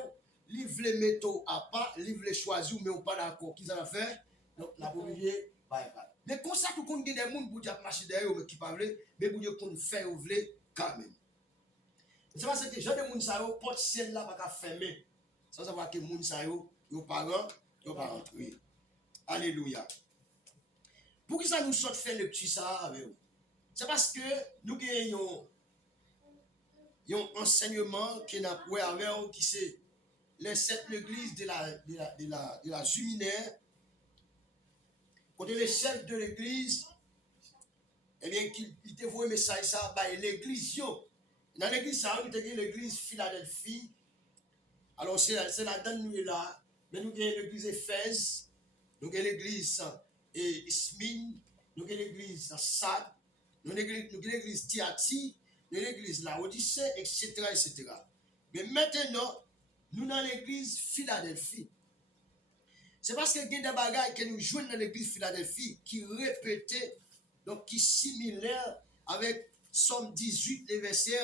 il voulait mettre à part, il voulait choisir, mais on pas d'accord. Qui ça va faire? Donc, la obligé, bye. Mais comme ça, tout le monde dit des gens pour dire marcher derrière, mais qui parlent, mais pour dire qu'on fait, on voulait quand même. C'est parce que les gens de moun sa yo, porte ciel là pas fermer. Sans savoir que moun sa yo, yo parents, yo pas rentrer. Alléluia. Pour qui ça nous sort faire le petit ça avec vous? C'est parce que nous gagnons un enseignement qui n'a pas avec vous, qui c'est les 7 l'église de la Juminaire. Quand les chefs de l'église, eh bien, qu'il te voit un message ça, bah l'église yo, Dans l'église, ça, nous avons l'église Philadelphie. Alors, c'est là-dedans, nous est là. Mais nous avons l'église Éphèse, nous avons l'église Smyrne, nous avons l'église Sade, nous avons l'église Thyatire, nous avons l'église Laodicée, etc., etc. Mais maintenant, nous dans l'église Philadelphie. C'est parce que il y a des bagages que nous jouons dans l'église Philadelphie qui répétaient, donc qui similaires avec Somme 18, les versets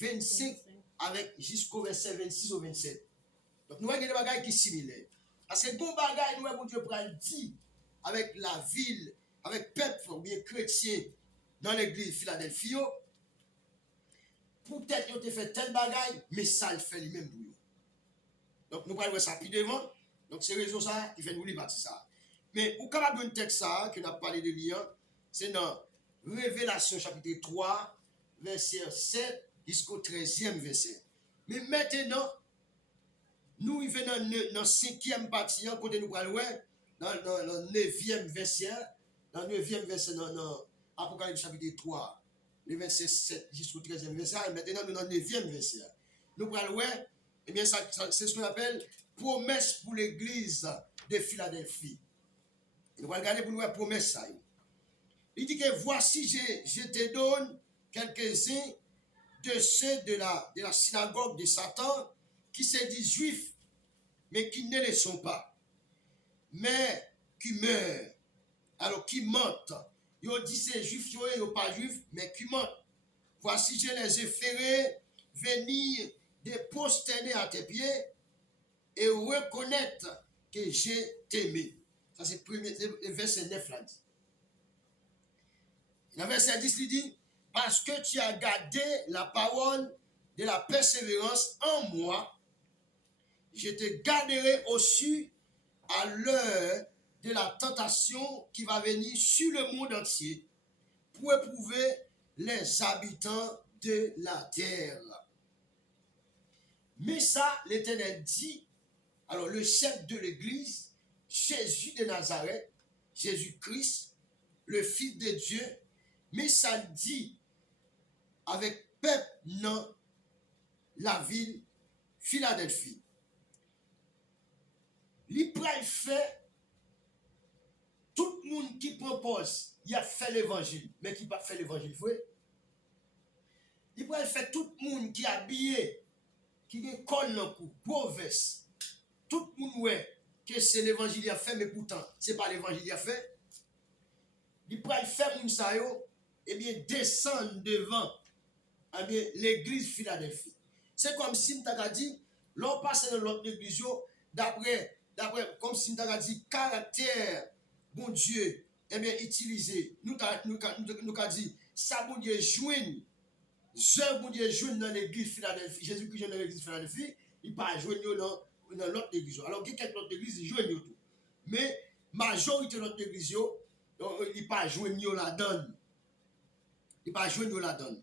25 avec jusqu'au verset 26 au 27. Donc nous avons des bagages qui sont similaires. Parce que bon bagage, nous avons Dieu pour le dire avec la ville, avec le peuple ou bien chrétien dans l'église Philadelphie. Peut-être qu'ils ont fait tel bagage, mais ça le fait lui-même pour eux. Donc nous allons voir ça plus devant. Donc c'est raison ça qui fait nous lire ça. Mais pour capable de texte ça que nous avons parlé de lien, c'est dans Révélation chapitre 3, verset 7 jusqu'au 13e verset. Mais maintenant, nous y venons dans la 5e partie, côté nous allons voir dans le 9e verset, dans le 9e verset dans Apocalypse chapitre 3, le verset 7 jusqu'au 13e verset. Maintenant, nous dans le 9e verset. Nous allons voir, eh bien, c'est ce qu'on appelle promesse pour l'église de Philadelphie. Nous allons regarder pour nous voir promesse ça. Il dit que voici, je te donne quelques-uns de ceux de la synagogue de Satan qui se disent juifs, mais qui ne le sont pas, mais qui meurent, alors qui mentent. Ils ont dit c'est juifs, ils sont pas juifs, mais qui mentent. Voici, je les ai fait venir de prosterner à tes pieds et reconnaître que j'ai t'aimé. Ça, c'est le verset 9 là. Le verset 10 il dit, parce que tu as gardé la parole de la persévérance en moi, je te garderai aussi à l'heure de la tentation qui va venir sur le monde entier pour éprouver les habitants de la terre. Mais ça, l'Éternel dit, alors le chef de l'Église, Jésus de Nazareth, Jésus-Christ, le Fils de Dieu, mais ça dit avec peuple dans la ville Philadelphie. Il fait tout le monde qui propose, il a fait l'évangile, mais qui n'a pas fait l'évangile, vrai? Il fait tout le monde qui est habillé, qui a col dans le cou, pauvres. Tout le monde ouais que c'est l'évangile qu'il a fait, mais pourtant, ce n'est pas l'évangile qu'il a fait. Il fait moun sa yo, eh bien, descendre devant eh bien, l'église Philadelphie. C'est comme si m't'a dit, l'on passe dans l'autre église, d'après, comme si m't'a dit, caractère, bon Dieu, eh bien, utilisé. Nous avons dit, ça, bon Dieu, joigne, ce bon Dieu, joigne dans l'église Philadelphie. Jésus-Christ joigne dans l'église Philadelphie, il ne pas joindre dans l'autre église. Alors, il y a quelques autres églises, il joigne tout. Mais, majorité de l'autre église, il n'est pas joindre la donne. Il n'est pas joindre la donne.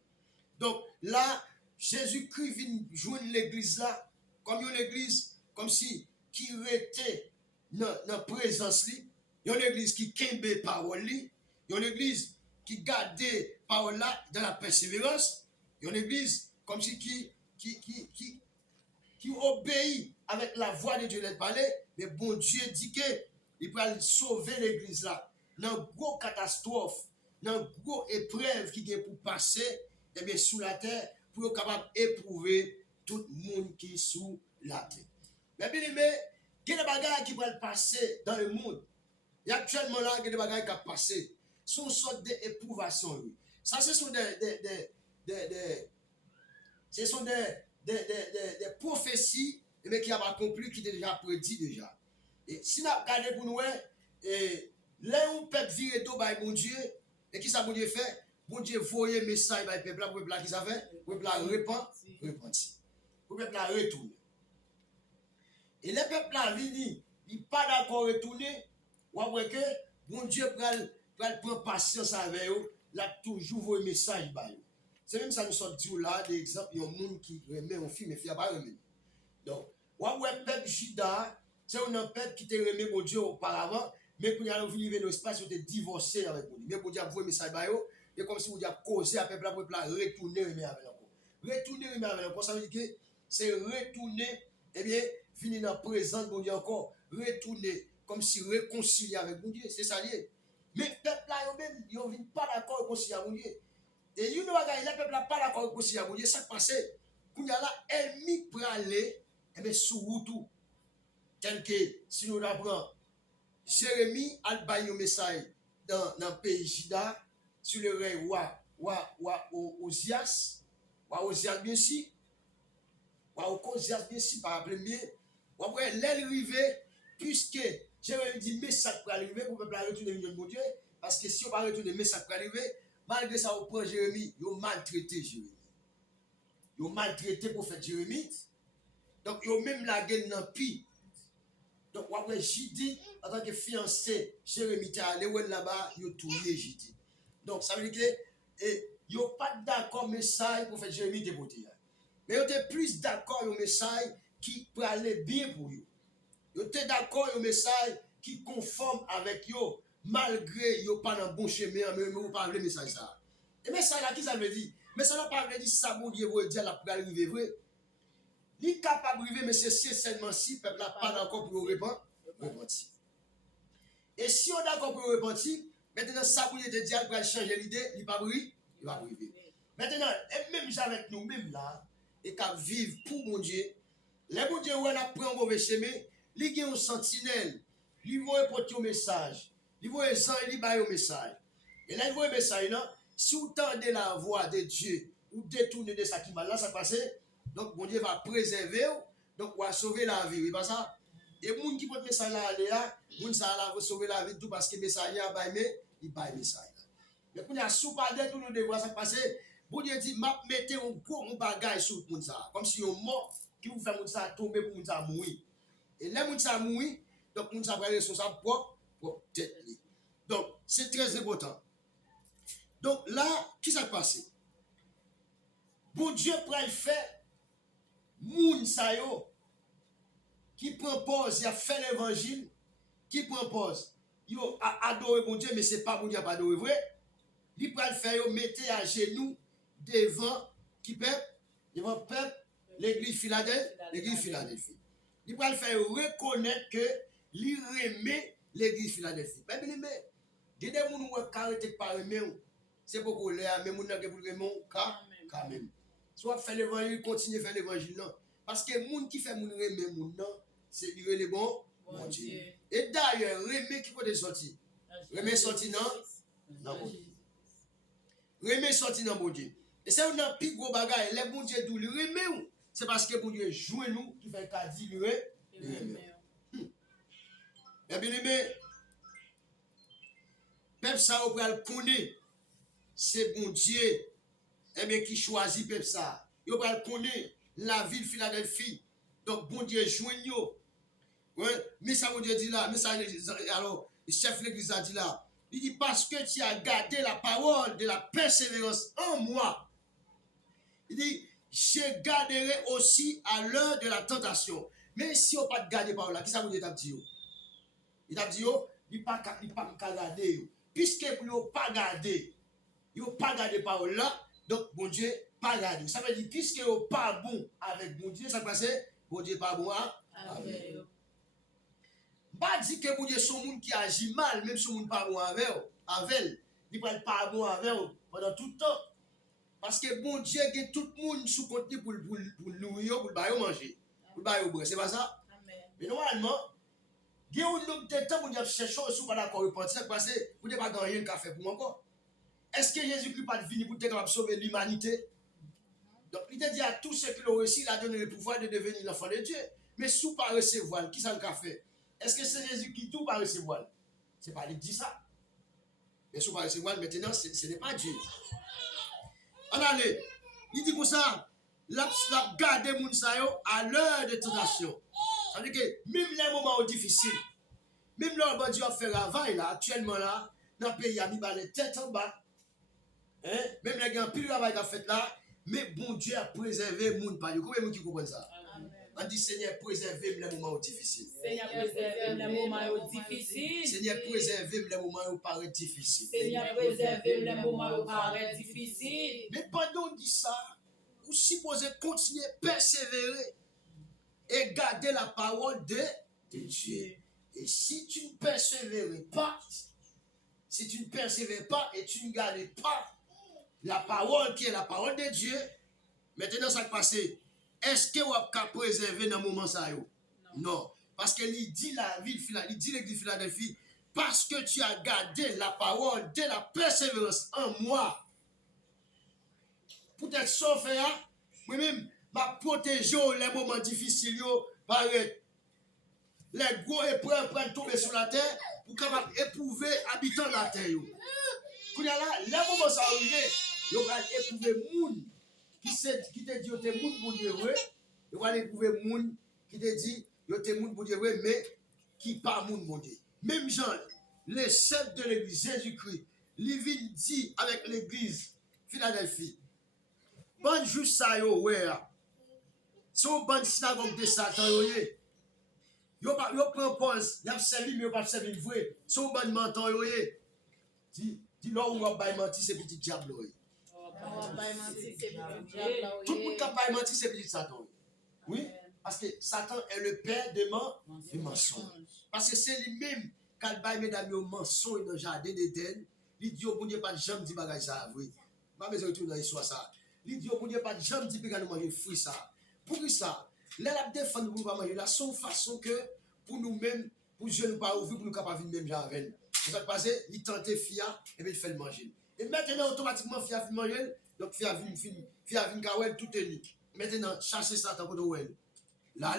Donc, là, Jésus-Christ vient joindre l'église là, comme une église, comme si, qui était dans la présence li. Il y a une église qui kembe parole li. Il y a une église qui garde parole là dans la persévérance. Il y a une église comme si qui obéit avec la voix de Dieu de parler. Mais bon Dieu dit que il peut sauver l'église là. Dans une grosse catastrophe, dans une grosse épreuve qui est pour passer, eh bien, sous la terre, pour être capable d'éprouver tout le monde qui est sous la terre. Mais bien aimé, il y a des bagages qui vont passer dans le monde. Il y a actuellement là, il y a des bagages qui vont passer. Ce sont une sorte d'éprouvation. Ça, ce sont des prophéties mais qui ont accompli, qui sont déjà prédit déjà. Et si nous regardons pour nous, là où le peuple vire tout par mon Dieu, et qui ça bon Dieu fait? Bon Dieu voyait un message par le peuple, pour le peuple qui ça fait? Le peuple repenti. Le peuple a retourné. Et le peuple a venu, il n'est pas d'accord retourner, ou après que bon Dieu prend patience avec eux, il a toujours voyé un message par eux. C'est même ça nous sommes dit là, des exemples, il y a un monde qui remet un film, mais il n'y a pas remis. Donc, ou après le peuple Juda, c'est un peuple qui t'a remis mon Dieu auparavant, mais quand il a venu dans l'espace, il a divorcé avec lui. Mais pour dire, vous voyez, message, c'est comme si vous avez causé à peuple, pour retourner avec encore. retourner avec ça veut dire que c'est retourner, eh bien, finir dans la présence de mon Dieu encore, retourner comme si réconcilier avec mon Dieu, c'est ça lié. Mais le peuple là, ils ne viennent pas d'accord avec réconcilier avec mon Dieu. Et il y a le peuple là pas d'accord avec réconcilier avec mon Dieu, ça passe. Quand il y a là, ennemi pour aller, eh bien, sous route, tel que si nous apprenons, Jérémie a envoyé un message dans le pays Juda, sur le roi Osias, Osias bien sûr, Osias bien sûr, par premier, après l'arrivée, puisque Jérémie dit, mais ça peut arriver pour le peuple retourner de mon Dieu, parce que si on va retourner, mais ça peut arriver, malgré ça, on prend Jérémie, ils ont maltraité Jérémie. Ils ont maltraité le prophète Jérémie, donc ils ont même la gueule dans le pied. Donc, après, j'ai dit, en tant que fiancé, Jérémie est allé là-bas, il a tourné, j'ai dit. Donc, ça veut dire que, il n'y a pas d'accord message pour faire Jérémie dévoté. Mais il y a plus d'accord au message qui peut aller bien pour eux. Il y a d'accord au message qui conforme avec eux, malgré qu'il n'y a pas dans bon chemin, mais vous parlez le message ça. Et le message là, qui ça veut dire? Mais ça n'a pas veut dire ça, mon Dieu, vous dire, là, pour arriver vrai. Il est capable de vivre, mais c'est seulement si le peuple n'a pas d'accord pour repentir. Et si on est d'accord pour repentir, maintenant, ça pour te dire, pour changer l'idée, il va arriver. Maintenant, et même avec nous, même là, et qu'à vivre pour mon Dieu, les bon Dieu, on a pris un mauvais chemin, il y a un sentinelle, il va porter un message, il va un message. Et là, il voit un message, là, si vous tendez la voix de Dieu, ou détournez de ça qui mal là, ça passe. Donc, mon Dieu va préserver, donc, on va sauver la vie, oui, pas ça? Et les gens qui portent le message là, les gens va sauver la vie, tout parce que le message a baillé, il baille le message. Mais quand il y a sous pas de tout le devoir, ça passe, bon Dieu dit, mettez un gros bagage sur le monde, comme si on mort, qui vous fait ça tomber pour le monde mourir. Et là, le monde mourir, donc, le monde va être responsable pour tête. Donc, c'est très important. Donc, là, qu'est-ce qui s'est passé? Bon Dieu pour le faire, moun sa yo qui propose, il a fait l'évangile, qui propose, yo a adoré mon Dieu, mais c'est pas bon Dieu pas adoré vrai. Il peut le faire, yo mettez à genoux devant qui peuple, devant peuple, l'église Philadelphie. Il peut le faire reconnaître que il remet l'église Philadelphie. Mais bien, il y a des gens qui arrêtent par aimer, c'est beaucoup là, mais moun n'a que pour aimer quand même. Soit faire l'évangile, continuer à faire l'évangile non. Parce que les gens qui font remet moun non, c'est les bons mon Dieu. Et d'ailleurs, remet qui peut sortir. Remet sorti non bon Dieu. Remet sorti non bon Dieu. Et c'est un plus gros bagage, les bon Dieu d'où le remet, c'est parce que bon Dieu joue nous qui fait qu'à dire le remet. Et bien aimé, peuple ça on va le connaître. C'est bon Dieu qui choisit peuple ça. On va le connaître la ville Philadelphie. Donc bon Dieu joigne yo. Ouais, mais ça bon Dieu dit là, mais ça alors le chef de l'église a dit là, il dit parce que tu as gardé la parole de la persévérance en moi. Il dit je garderai aussi à l'heure de la tentation. Mais si on pas garder parole là, qui ça vous dit t'a dit yo? Il t'a dit yo, il pas garder yo. Puisque vous pas garder, yo pas garder parole là, donc bon Dieu pas garder. Ça veut dire puisque vous pas bon avec bon Dieu, ça passe bon Dieu pas bon avec vous. Pas dire que bon Dieu son monde qui agit mal, même si on pas bon avec il va pas bon avec pendant tout le temps. Parce que bon Dieu a tout le monde sous contenu pour nourrir, pour le manger, pour le boire. C'est pas ça? Amen. Mais normalement, il y a un nombre de temps où on a cherché sous pas d'accord repentir parce que vous n'avez pas gagné le café pour moi encore. Est-ce que Jésus-Christ pas venu pour te sauver l'humanité? Donc il te dit à tous ceux qui l'ont reçu, il a donné le pouvoir de devenir l'enfant de Dieu. Mais sous pas recevoir, qui ça le fait? Est-ce que c'est Jésus qui tout va recevoir? C'est pas lui qui dit ça. Mais sous pas recevoir, maintenant, ce n'est pas Dieu. Allez, il dit comme ça, la garde moun sa yo à l'heure de tentation. Ça veut dire que même les moments difficiles, même là, bon Dieu a fait travail là, actuellement là, dans le pays, il y a mis les têtes en bas. Hein? Même les gens, plus de travail qu'a fait là, mais bon Dieu a préservé moun pa yo. Combien de gens qui comprennent ça? On dit Seigneur, préservez les moments difficiles. Seigneur, préservez les moments difficiles. Seigneur, préservez les moments où paraît difficile. Seigneur, préservez les moments où paraît difficile. Mais pendant on dit ça, ou vous supposez continuer, persévérer et garder la parole de Dieu. Et si tu ne persévères pas, et tu ne gardes pas la parole qui est la parole de Dieu, maintenant ça passe. Est-ce que vous avez préservé dans le moment ça? Non. Parce qu'il dit la ville, il dit l'église Philadelphie, parce que tu as gardé la parole de la persévérance en moi. Peut-être sauf, moi-même, m'a protégé les moments difficiles, paraît. Les gros épreuves prennent tomber sur la terre pour capable éprouver habitants de la terre. Quand là, les moments ça arrivé, vous allez éprouver moun qui te dit que moun pour Dieu vrai, vous allez éprouver moun qui te dit que moun pour Dieu vrai, mais qui pas moun pour Dieu. Même Jean, le chef de l'église Jésus-Christ, il vient dit avec l'église Philadelphie, bon juste ça yo ouais. Son bon synagogue de Satan yo prend pause, y a servi mais yo pas servi vrai. Son bon menton yo dit là où on va mentir c'est petit diable yo. Tout le monde qui va mentir c'est petit Satan. Oui, parce que Satan est le père des mensonges. Parce que c'est lui-même quand il mesdames yo mensonge dans le jardin d'Éden, il dit bon Dieu pas jamais dit bagage ça vrai. Pas besoin de retourner dans l'histoire ça. Il dit bon Dieu pas jamais dit que nous manger fruit ça. Pour ça, là la défendre pour pas manger la son façon que pour nous-mêmes pour jeunes pas ouvrir pour nous capable vivre même genre avec. Ça passe, il tente fia et puis il fait le manger. Et maintenant automatiquement fia fin manger, donc fia vin kawel tout est nique. Maintenant chercher ça tant que ouais. Là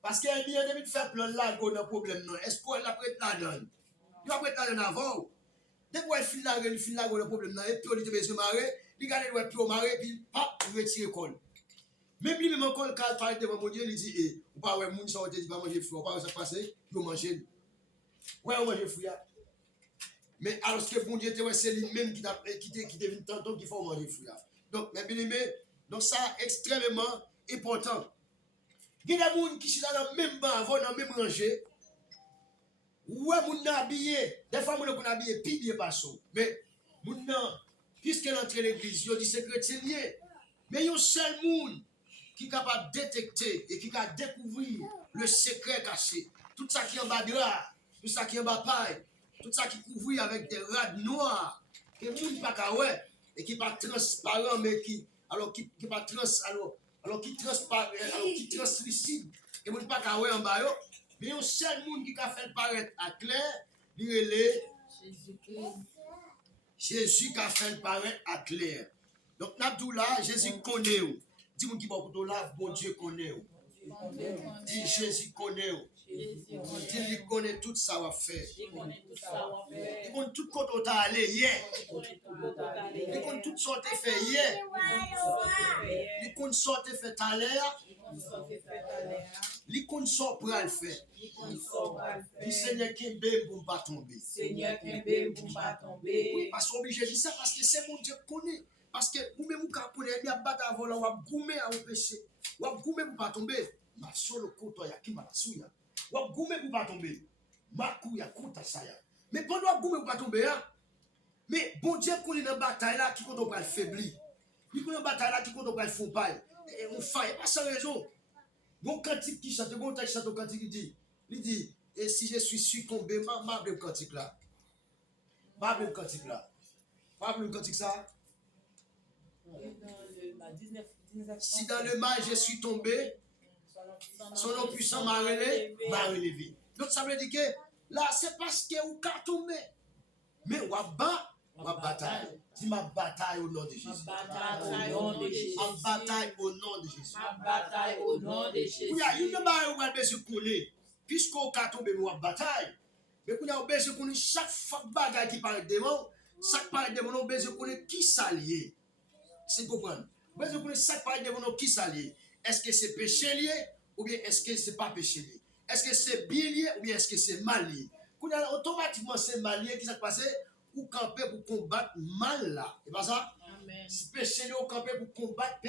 parce qu'il y a des faire plan là go dans problème non. Est-ce qu'on l'a prêt là dedans? Il va prêt là dedans avant. Dès qu'on fin là go dans problème non et puis on dit besoin marrer, il garde ouais puis on marrer puis hop, il retire col. Même lui même encore le cas parler devant mon Dieu, il dit eh, ou pas ouais moun ça dit pas manger fruit, pas ça passer, yo manger. Ouais on manger fruit. Mais alors que bon Dieu c'est lui même qui devient tantôt qu'il faut manger fruit. Donc mes bien-aimés, donc ça extrêmement important. Il y a des gens qui sont dans le même banc, dans le même rangée. Ouais, moun habillé. Des fois, moun est habillé, puis bien pas ça. Mais moun puisque l'entrée de l'église, il dit c'est chrétien. Mais il y a un seul monde qui est capable de détecter et qui va découvrir le secret caché. Tout ça qui est en bas de drap, tout ça qui est en bas paille, tout ça qui est couvert avec des rades noires, que moun pas kawé et qui pas transparent, mais qui pas qui translucide, et moun pas kawé en bas yo. Mais il y a un seul monde qui a fait paraître à clair, il est Jésus qui a fait paraître à clair. Donc, Nabdoula, Jésus connaît. Dis-moi qui va pour là, bon Dieu connaît. Dis Jésus connaît. Dis il connaît tout ça va faire. Il connaît tout côté où tu as allé hier. Il connaît tout ce que tu as fait hier. Il connaît ce que tu as fait tout à l'heure. Il connaît ce que tu as fait. Le Seigneur qui est bien pour ne pas tomber. Oui, parce qu'on est obligé de dire ça parce que c'est mon Dieu qui connaît. Parce que vous-même, vous connaissez, il y a des batailles avant, vous avez goumé à empêcher. Vous avez goumé pour ne pas tomber. Ma solo koto ya ki malasuya. Vous avez goumé pour ne pas tomber. Ma kouya kouta saya. Mais pendant que vous avez goumé pour ne pas tomber, mais bon Dieu connaît dans la bataille là qui compte pour le faiblir. Il connaît dans la bataille là qui compte pour le faux pas. Et on fait, pas sans raison. Bon cantique qui chante, bon texte chante au cantique il dit, et si je suis succombé, ma bleu cantique là. Ma bleu cantique là. Ma bleu cantique ça. Si dans le mal je suis tombé, son nom puissant m'a relevé. Donc ça veut dire que là c'est parce que vous êtes tombé. Mais vous avez bataille. Dis ma bataille au nom de Jésus. Ma bataille au nom de Jésus. Il y a une bataille où vous avez coulé. Puisque vous êtes tombé, vous avez bataille. Mais vous avez besoin de connaître chaque bagaille qui parle de démon. Chaque parle de démon, vous avez besoin de connaître qui s'allie. C'est comprendre. Vous avez besoin de chaque parle de démon qui s'allie. Est-ce que c'est péché lié ou bien est-ce que c'est pas péché lié? Est-ce que c'est bien lié ou bien est-ce que c'est mal lié? Automatiquement c'est mal lié qui s'est passé ou camper pour combattre mal là. C'est pas ça? Amen. Si péché lié ou camper pour combattre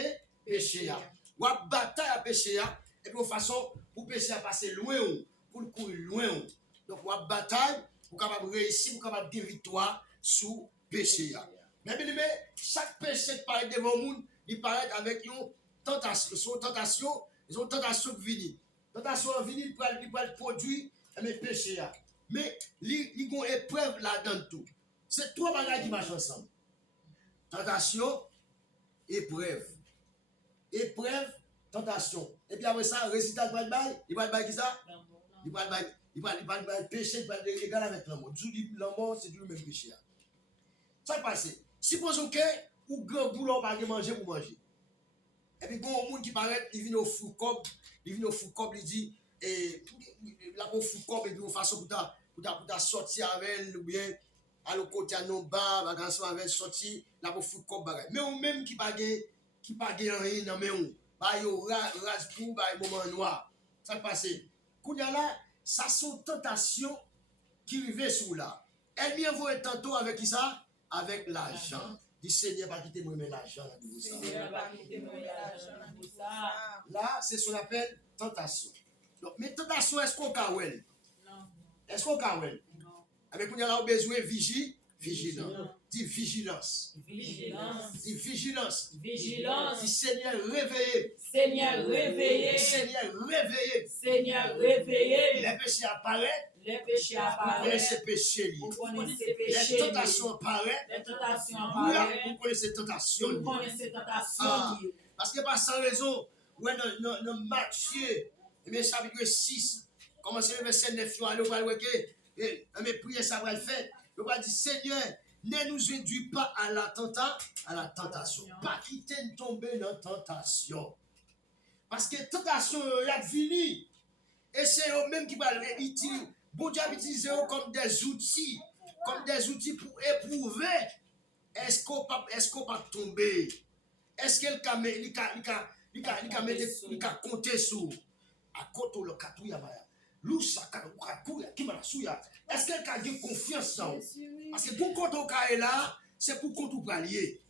péché là. Ou à bataille à péché là et puis de façon pour péché à passer loin pour le courir loin. Donc ou à bataille pour capable réussir pour capable gagner victoire sous péché là. Mais chaque péché qui paraît devant le monde, il paraît avec tentation, ils ont tentation qui vient. Tentation qui vient, il va produire mes péchés. Mais il y a une épreuve là-dedans tout. C'est trois bagages qui marchent ensemble. Tentation, épreuve. Épreuve, tentation. Et puis après ça, résultat de bail, il va le qui ça? Il va le péché, il va le égal avec l'amour. L'amour, c'est du même péché. Ça passe. Supposons que ou grand boulot pas manger pour manger. Et puis bon monde qui paraît, il vient au fou cob, il dit la pour fou cob et puis on façon pour sortir avec elle ou bien à le côté non bas, vacances avec sortir la pour fou cob bagaille. Mais ou même qui pas rien dans mais on ba yo rase pour ba moment noir. Ça passe. Kounya là, ça sont tentations qui arrivent sur là. Elle vient voir tantôt avec qui ça? Avec l'argent. Dit Seigneur, pas quitter moi l'argent là, c'est ce qu'on appelle tentation. Donc, mais tentation, est-ce qu'on kawel? Non. Est-ce qu'on kawel? Non. Avec nous, on a besoin de vigilance. Dit vigilance. Dit vigilance. Dit Seigneur, réveillez. Seigneur, réveillez. Les péchés apparaissent. Vous connaissez péché. Les tentations apparaissent. Vous connaissez tentations. Parce que pas sans raison, ouais, dans Matthieu, chapitre 6, commencez le verset 9, on va le mais prier, ça va le faire. On va dire, Seigneur, ne nous induis pas à la tentation. Pas quitter de tomber dans la tentation. Parce que tentation, il y a fini. Et c'est eux-mêmes qui vont utiliser. Bon Dieu utilise comme des outils pour éprouver. Est-ce qu'on va tomber? Est-ce qu'elle a compté sur à côté le katouya maya? Est-ce qu'elle a eu confiance en? Parce que pour compte au cas là, c'est pour compte au palier.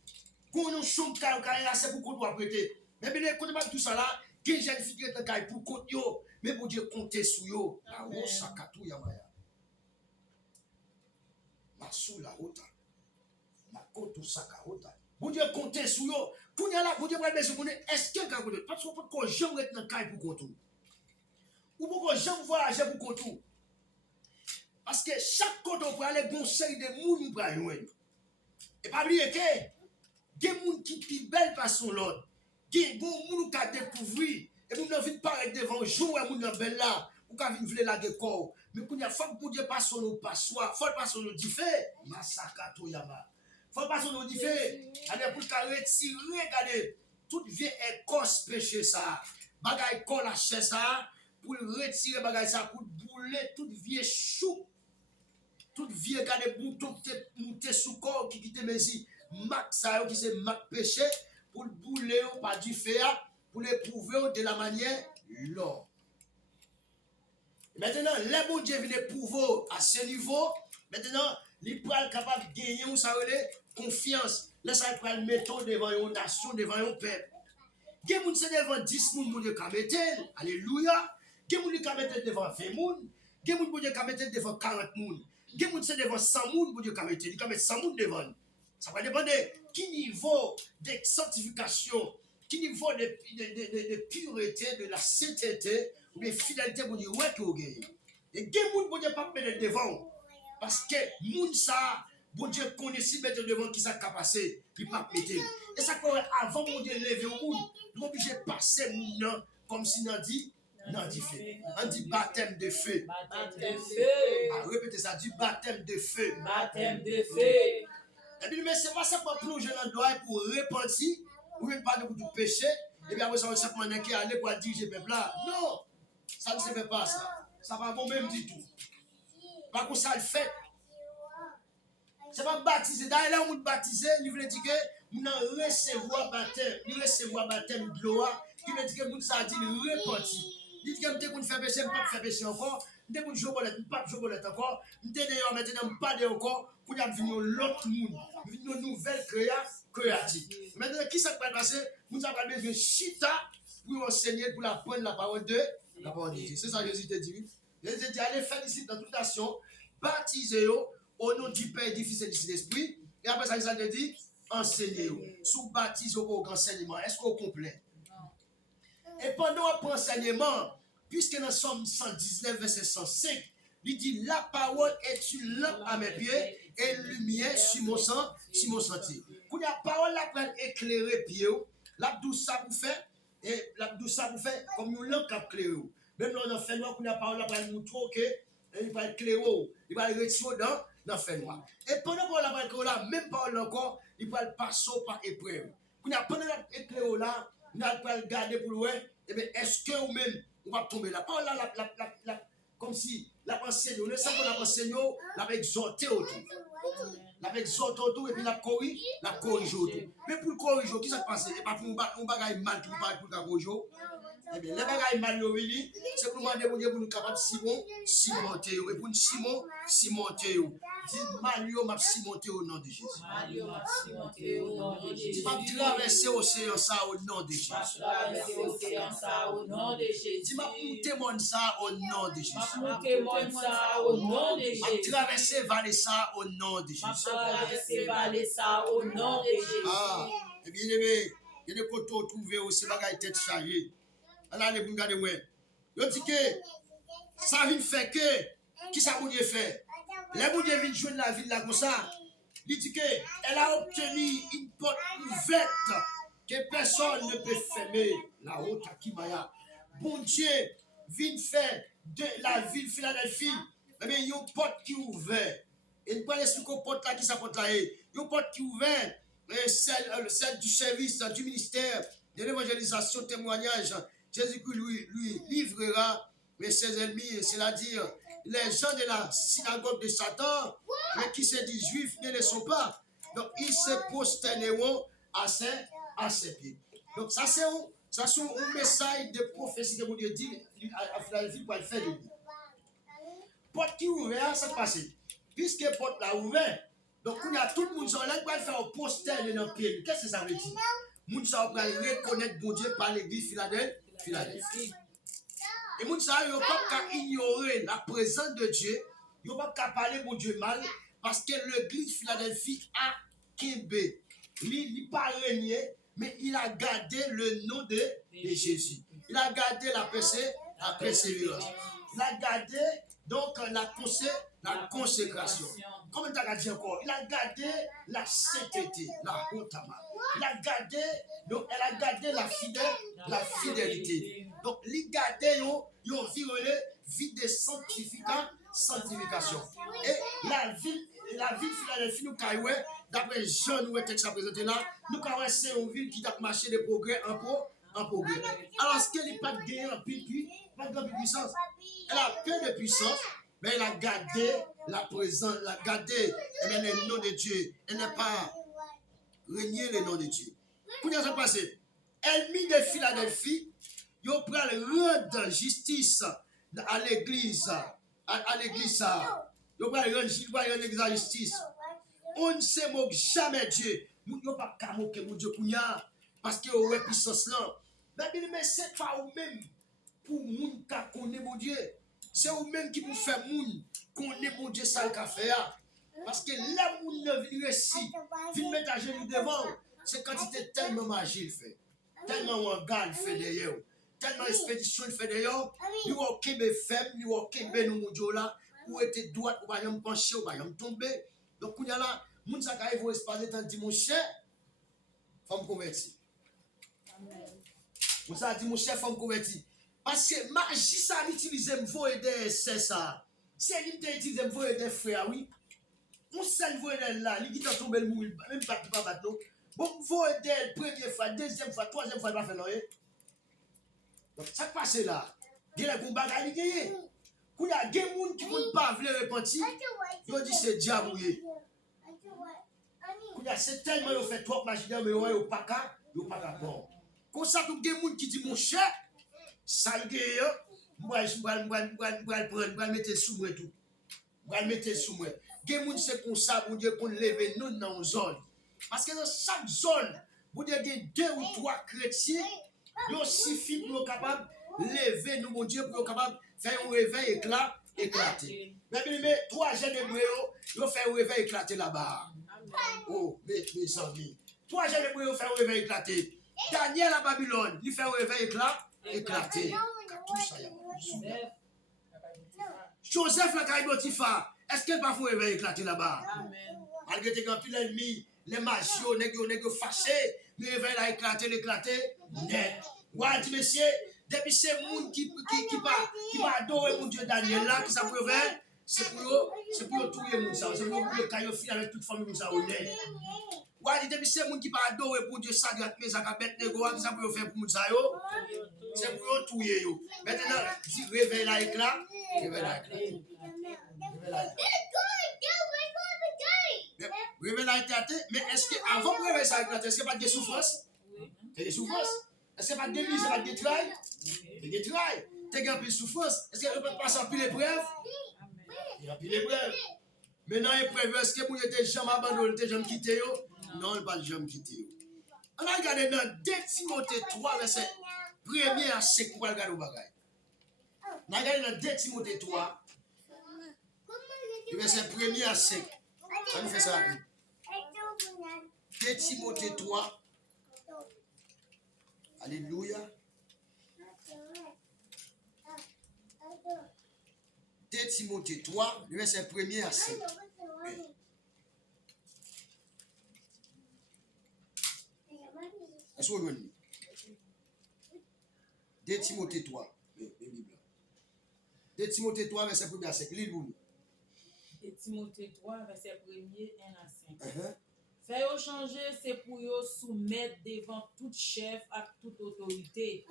Quand on chante au cas là, c'est pour compte au prêter. Mais bien, quand on tout ça là, qui j'ai difficulté de pour compte yo, mais pour Dieu compter sur yo. La rosa katouya maya. La sous la rota. La côte au sakarota. Bon Dieu compter sur yo. Pour y aller, bon Dieu va besoin est-ce que quelqu'un compte? Parce que j'aime être dans le caille pour compte. Ou pourquoi j'aime voyager pour compte. Parce que chaque côté on peut aller conseil de moun pour aller. Et pas oublier que des moun qui plus belle façon l'autre. Des bon moun qui a découvert et moun envie de paraître devant jour et moun belle là. Ou ka vinn vle la corps. Mais quand il y a faut que Dieu passe sur passoire, faut pas sur nous diffé. Masakato yama. Faut pas sur nous diffé. Allez pour ka retirer regardez toute vieille écorce péché ça. Bagay kon la chaise ça pour retirer bagay ça pour bouler toute vieille chou. Toute vieille garder bouton monter sous corps qui quitte mesi. Mak ça qui c'est mak péché pour bouler pas du fer pour l'éprouver de la manière l'or. Maintenant, les bon Dieu vient prouver à ce niveau. Maintenant, les pral capable de gagner ou ça confiance. Là, ça pral mettre devant une nation, devant un peuple. Gen moun se devant 10 moun moun ka mettre. Alléluia. Gen moun ka mettre devant 20 moun. Gen moun ka mettre devant 40 moun. Gen moun se devant 100 moun moun ka mettre. Il ka mettre 100 moun devant. Ça va dépendre qui niveau de sanctification, qui niveau de pureté, de la sainteté. Ou bien fidélité pour dire ouais que vous gagnez. Et des gens ne pas mettre devant. Parce que moun ça, bon Dieu connaît si mettre devant qui ça capacité, puis pas mettre. Et ça avant mon Dieu lever au monde, nous obligé de passer moun comme si nous dit fait. On dit baptême de feu. Baptême de feu. Répétez ça, dit baptême de feu. Baptême de feu. Et puis mais c'est pas ça pour plonger dans l'eau pour repentir ou même pas de péché. Et puis après ça on simplement qui aller pour diriger le peuple là. Non. Ça ne se fait pas ça. Ça va bon même du tout. Par contre, ça le fait. C'est pas baptisé. D'ailleurs, là, on baptisé, il veut dire que nous recevoir baptême. Nous recevoir baptême de l'eau. Qui veut dire que nous ça dit repenti. Il dit que nous faire péché, nous ne pas faire péché encore. Nous ne jouer bolette, nous ne pas jouer bolette encore. Nous d'ailleurs maintenant pas de encore. Pour y venir l'autre monde. Une nouvelle créative. Maintenant, qui ça va passer? Nous avons besoin de chita pour enseigner, pour apprendre la parole de la parole de Dieu. C'est ça que Jésus te dit. Jésus dit, allez faire ici dans toute nation, baptisez-vous au nom du Père, du Fils et du Saint-Esprit. Et après ça, il te dit, enseignez-vous. Sous baptisez-vous au enseignement. Est-ce qu'on complet? Et pendant un enseignement, puisque dans Somme 119, verset 105, il dit la parole est une lampe à mes pieds et une lumière sur mon sentier. Quand la parole la prend éclairer pied, la douce ça vous fait et la douce ça vous fait comme une lampe qui éclaire. Même dans le fait noir, quand la parole la prend montrer que il va éclairer, il va retirer dans le fait noir. Et pendant qu'on la prend là, même parole encore, il va passer par épreuve. Quand pendant l'éclair là, il va le garder pour loin. Et bien, est-ce que ou même on va tomber là? Parole là, comme si la enseigne, le sang qu'on a enseigné, l'a exhorté autour. L'a exhorté autour et puis la corrige autour. Mais pour le corriger, qu'est-ce qui s'est passé? Et pas pour un bagage mal qui vous parle pour le corriger. Eh bien, les bagages mal, c'est pour demander pour nous capables de cimenter. Et pour nous cimenter. Dis Mario m'a cimenté au nom de Jésus. Mario m'a cimenté au nom de Jésus. M'a traversé l'océan ça au nom de Jésus. M'a traversé l'océan ça au nom de Jésus. Dis m'a monté ça au nom de Jésus. M'a monté ça au nom de Jésus. M'a traversé vallée ça au nom de Jésus. M'a traversé vallée ça au nom de Jésus. Ah, et bien aimé, il y a des côtés trouvés aussi bagages tête chargée. Alors allez vous regarder moi. Je dis que ça vient faire que qui ça vous fait? Les boudiers viennent joindre la ville là comme ça. Il dit qu'elle a obtenu une porte ouverte que personne ne peut fermer. La haute à Kimaya. Bon Dieu vient faire de la ville Philadelphie. Eh bien, il y a une porte qui est ouverte. Et nous allons expliquer une porte là qui s'apporte là. Il y a une porte qui est ouverte. Celle du service, du ministère de l'évangélisation, témoignage. Jésus-Christ lui livrera ses ennemis, c'est-à-dire les gens de la synagogue de Satan, mais qui se disent juifs ne le sont pas. Donc, ils se prosterneront à ses pieds. Donc, ça, c'est un message de prophétie que vous Dieu dit à Philadelphie pour le faire de lui. Porte qui est ouverte, ça passe. Puisque la porte est ouverte, donc, il y a tout le monde qui va faire un poster dans le pied. Qu'est-ce que ça veut dire? Les gens va reconnaître bon Dieu par l'église Philadelphie. Et les gens ne peuvent pas ignorer la présence de Dieu. Ils ne peuvent pas parler de Dieu mal. Parce que l'église Philadelphie a Kébé. Il n'a pas régné, mais il a gardé le nom de Jésus. Il a gardé la persévérance. Il a gardé donc la consécration. Comment tu as dit encore? Il a gardé la sainteté, la hotama. Il a gardé, donc elle a gardé la fidélité. Donc, il a gardé une vie de sanctification. Et la ville Philadelphie, nous avons, d'après Jean, nous avons texte à présenter là, nous avons c'est une ville qui a marché de progrès en progrès. Alors, ce qu'elle n'est pas de en pas de puissance. Elle a peu de puissance, mais elle a gardé la présence, elle a gardé le nom de Dieu. Elle n'a pas régné le nom de Dieu. Comment ça s'est passé? Ennemi de Philadelphie, ils ont pris le rendre justice à l'église. À l'église, ils ont pris le l'église à justice. On ne se moque jamais Dieu. Nous ne pas qu'à moquer Dieu parce qu'il y a une puissance là. Mais c'est pas vous-même pour moun qui connaît mon Dieu. C'est vous-même qui vous fait moun connaît mon Dieu ça qu'a fait. Parce que là moun ne vient ici, vient mettre à genoux devant, c'est quand il était tellement magique fait. Tellement regard fait derrière. Tellement expédition fait derrière. Nous au Québec faible, nous au Québec nous mon Dieu là, où était droite, ou pas yam pencher, ou pas yam tomber. Donc il y a là, moun ça arrive au espace temps dit mon cher, faut me convertir. Moun ça dit mon cher, faut me convertir. Parce que magie ça l'utilise me voyer des c'est ça. C'est lui qui utilise me voyer des frères oui. On seul voyer là, lui qui t'a tombé le mouille, même pas bateau. Bon voyer des première fois, deuxième fois, troisième fois pas faire non. Donc ça passe là. Il y a des combats à gagner. Quand il y a des gens qui ne pas vouloir repentir, ils disent c'est diable. Quand il y a c'est tellement ils fait trop magie mais ils pas bon. Quand ça tout des gens qui dit mon cher ça le gars, moi mettre sous moi tout. Moi mettre sous moi. Des gens c'est comme ça pour dire qu'on lever nous dans une zone. Parce que dans chaque zone, vous avez 2 ou 3 chrétiens, ils suffit pour être capable de lever nous, mon Dieu, pour être capable de faire un réveil éclater. Mais 3 jeunes hébreux, ils ont fait un réveil éclater là-bas. Oh, mes amis. 3 jeunes hébreux ont fait un réveil éclater. Daniel à Babylone, il fait un réveil éclaté. Tout ça, y a Joseph. Joseph, la caille Potiphar, est-ce qu'elle va vous réveiller éclater là-bas? Amen. Malgré que tu as l'ennemi, les magios, les fâchés, mais réveil a éclaté, net. Ouais, dit monsieur, depuis ces gens qui va adorer mon Dieu Daniel là, qui ça peut faire, c'est pour tout le monde, c'est pour le caillou fin avec toute famille, ça honnête. Ouais, dit depuis ces gens qui va adorer pour Dieu ça, mais ça va mettre des gars, qui ça peut faire pour mon ça yo, c'est pour tout yo. Maintenant, si réveil la éclat, réveil la éclat. Réveil a éclaté, mais est-ce qu'avant que réveil ça a éclaté, est-ce qu'il n'y a pas de souffrance? Il y a des souffrances? Est-ce qu'il n'y a pas de misère, pas de détraille? Il y a des détrailles. Il y a plus de souffrance. Est-ce qu'il peut passer en pile épreuve? Il y a pile épreuve. Maintenant, épreuve, est-ce que vous êtes jamais abandonné, vous êtes jamais quitté? Non, il n'est pas jamais quitté. On a regardé dans 2 Timothée 3, verset 1er à 5 pour regarder au bagage. On a regardé dans 2 Timothée 3, verset 1er à 5. On nous fait ça rapide. 2 Timothée 3. Alléluia. 2 Timothée 3, verset 1er à 5. Est-ce que vous 2 Timothée 3. 2 Timothée 3, verset 1er à 5. Lisez-vous. Et Timothée 3, verset 1er, 1 à 5. Faire changer, c'est pour soumettre devant tout chef à toute autorité.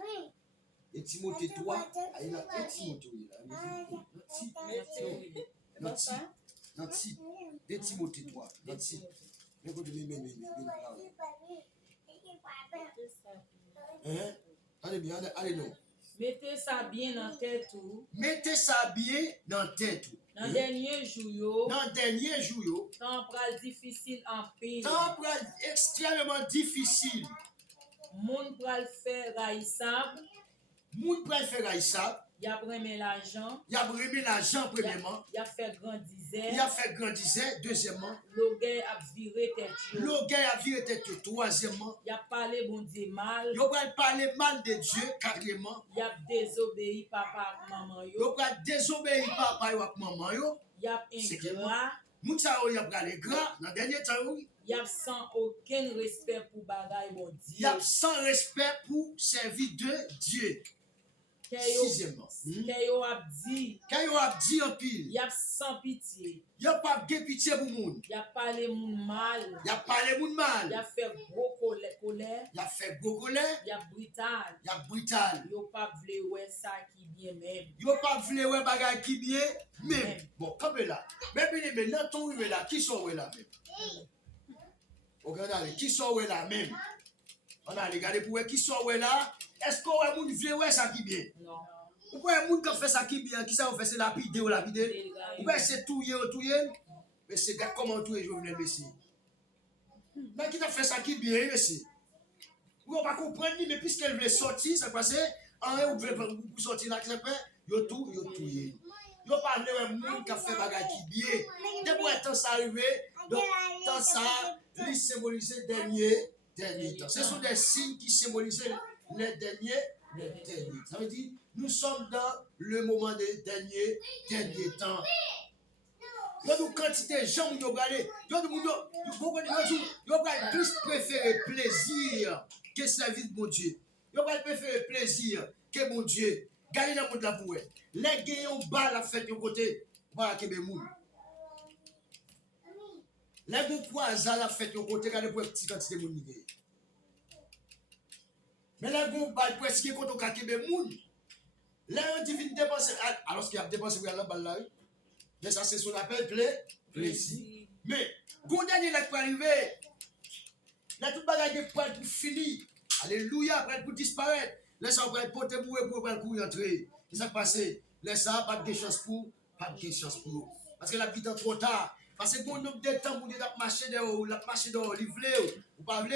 Et Timothée 3, il y a un Timothée là. Notre site. 2 Timothée 3, notre site. Allez bien, allez non. Mettez ça bien dans tête tout. Mettez ça bien dans tête. Dans dernier jour, Temps pral difficile en pile. Temps extrêmement difficile. Moun pral faire raissable. Y a remis l'argent. Premièrement. Y a fait grandiser. Deuxièmement. L'orgueil a viré tête. Troisièmement. Y a parlé bon Dieu mal. Yo pral parler mal de Dieu. Quatrièmement. Y a désobéi papa et maman yo. Yo pral désobéi papa et maman yo. Y a ingrat. Moun sa yo y a pral gras dans dernier temps. Y a sans aucun respect pour bagay bon Dieu. Y a sans respect pour servir de Dieu. Sixièmement. Kayo a dit en pile. Y a sans pitié. Y a pas de pitié pour moun. Y a parlé moun mal. Y a fait gros colère. Y a fait gros colère. Y a brutal. Yo pas vle ouais ça qui bien même. Yo pas vle ouais bagay qui bien même. Bon, comme là. Mais dans ton rive là, qui sont là même? Regardez, qui sont là même? On a regardé pour qui sont là. Est-ce qu'on a moun vle ouais ça qui bien? Non. Ou pas moun qui fait ça qui bien, qui ça on fait c'est lapider ou lapider? Ou bien c'est touyer. Mais c'est comment touyer Jovenel Messi. Mais qui t'a fait ça qui bien, Messi? Vous ne pas comprendre, mais puisqu'elle veut sortir, ça passe, en vous veut sortir là, ça fait, yo touyer. Yo pas de moun qui fait bagay qui bien. Depuis temps ça arrivé, donc temps ça, lui symboliser dernier temps. Ce sont des signes qui symbolisent les derniers. Ça veut dire, nous sommes dans le moment des derniers temps. Il y a une quantité de gens qui ont regardé. Il y a plus préféré plaisir que service de mon Dieu. Il y a préféré plaisir que mon Dieu. Gardez dans le monde de la bouée. Les gagnants bas la fête de côté. Voilà que moun. Les gros poisons la fête de côté. Regardez pour une petite quantité de moun. Mais les gros bas presque quand on kakebe moun. Les gens divines dépensent. Alors qu'il y a dépensé pour la balle là. Mais ça, c'est ce qu'on appelle plaisir. Mais, quand dernier là pour arriver, là, tout le bagage est prêt pour finir. Alléluia, prêt pour disparaître. Laisse ça prêt pour te mourir pour courir entrer. Qu'est-ce qui s'est passé? Laisse ça, pas de chance pour eux. Parce que la vie est trop tard. Parce que bon nombre de temps, vous avez marché dehors, livré, ou pas voulu,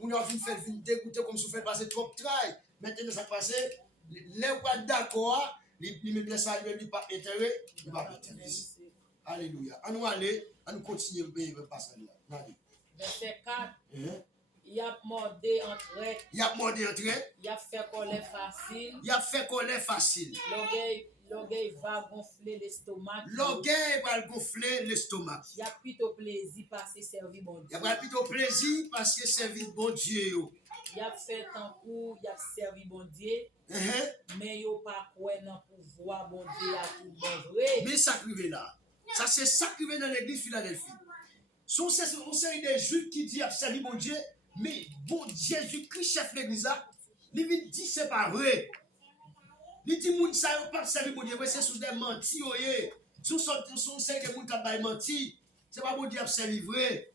vous avez fait dégoûter comme si vous faites passer trop de travail. Maintenant, ça passe, les pas d'accord. Il me blesse ça, il ne pas intérêt, il ne va pas intéressé. Alléluia. On va aller, on continue le passer là. Verset 4. Il a mordé en traite. Il a mordé en traite. Il a fait colère facile. Il a fait colère facile. L'orgueil va gonfler l'estomac. L'orgueil va gonfler l'estomac. Il a plutôt plaisir parce que servir bon Dieu. Il a plutôt plaisir parce que servir bon Dieu. Il a fait un coup, il a servi bon Dieu. Mais il n'a pas quoi dans le pouvoir bon Dieu à tout bon vrai. Mais ça privé là. Ça c'est ça qui vient dans l'église Philadelphie. On sait des juifs qui disent servir bon Dieu, mais bon Dieu, Jésus-Christ, chef l'église là, il dit c'est pas vrai. Il dit moun ça yo pas servir bon Dieu, c'est sous des mentis oyé. Sous c'est des moun qui bail menti. C'est pas bon Dieu a servir vrai.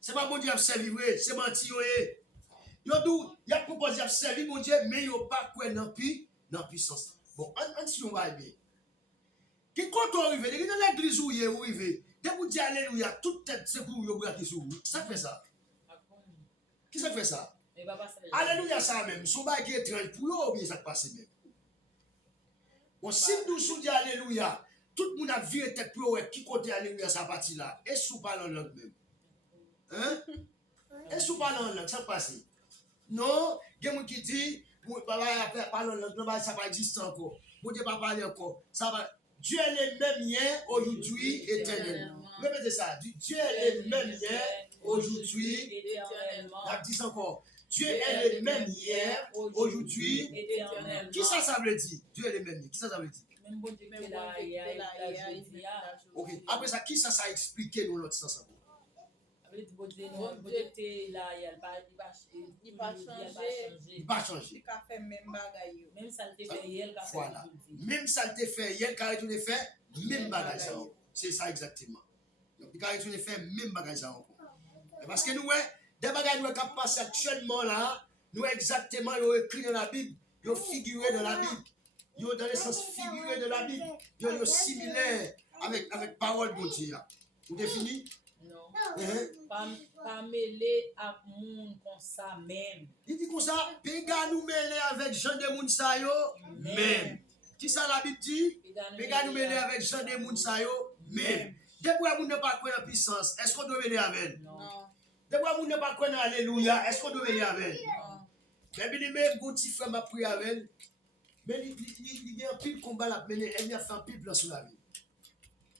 C'est pas bon Dieu a servir vrai, c'est menti oyé. Yo dou, y a proposé à servir bon Dieu, mais yo pas quoi dans puissance. Bon, on si on va bien. Qui quand on arrive, dans l'église où il est arrivé, dès que vous dites alléluia, toute tête c'est pour vous qui sur vous. Ça fait ça. Qui ça fait ça? Alléluia ça même, son bail qui est étrange pour eux ou bien ça passe même. Bon, si nous sous dit alléluia, tout le monde a viré tête pour eux qui côté alléluia ça partie là. Et sous parlant langue même. Hein? Et sous parlant langue ça passe. Non, il y a des gens qui disent, papa parle langue, ça va exister encore. Bon Dieu pas parler encore. Ça va. Dieu est le même hier, aujourd'hui, éternellement. Répétez ça. Dieu est le même hier, aujourd'hui, éternellement. Dis encore. Dieu est le même hier, aujourd'hui, éternellement. Qui ça veut dire? Dieu est le même hier. Qui ça veut dire? Ok. Après ça, qui ça a expliqué dans l'autre sens? Il va changer. Il a fait même bagaille. Même ça le fait hier. Voilà. Même ça le fait hier, car il a fait même bagaille. C'est ça exactement. Donc, il a fait même bagaille encore. Parce que nous, des bagailles qui passent actuellement là, nous exactement, nous écrit dans la Bible, nous figuré dans la Bible, nous dans le sens figuré de la Bible, nous similaires avec parole de Dieu. Vous définissez? Non. Pas mêler à monde comme ça même. Il dit comme ça, péga nous mêler avec Jean de Mounsayo même. Qui ça la Bible dit? Péga nous mêler avec Jean de Mounsayo même. Depuis qu'on n'a pas quoi en puissance, est-ce qu'on doit mêler avec? Non. Depuis qu'on n'a pas quoi en alléluia, est-ce qu'on doit mêler avec? Non. Mais bien, même quand tu fais ma prière avec, mais il y a un pile combat là, mais elle y a fait un pile plan sur la vie.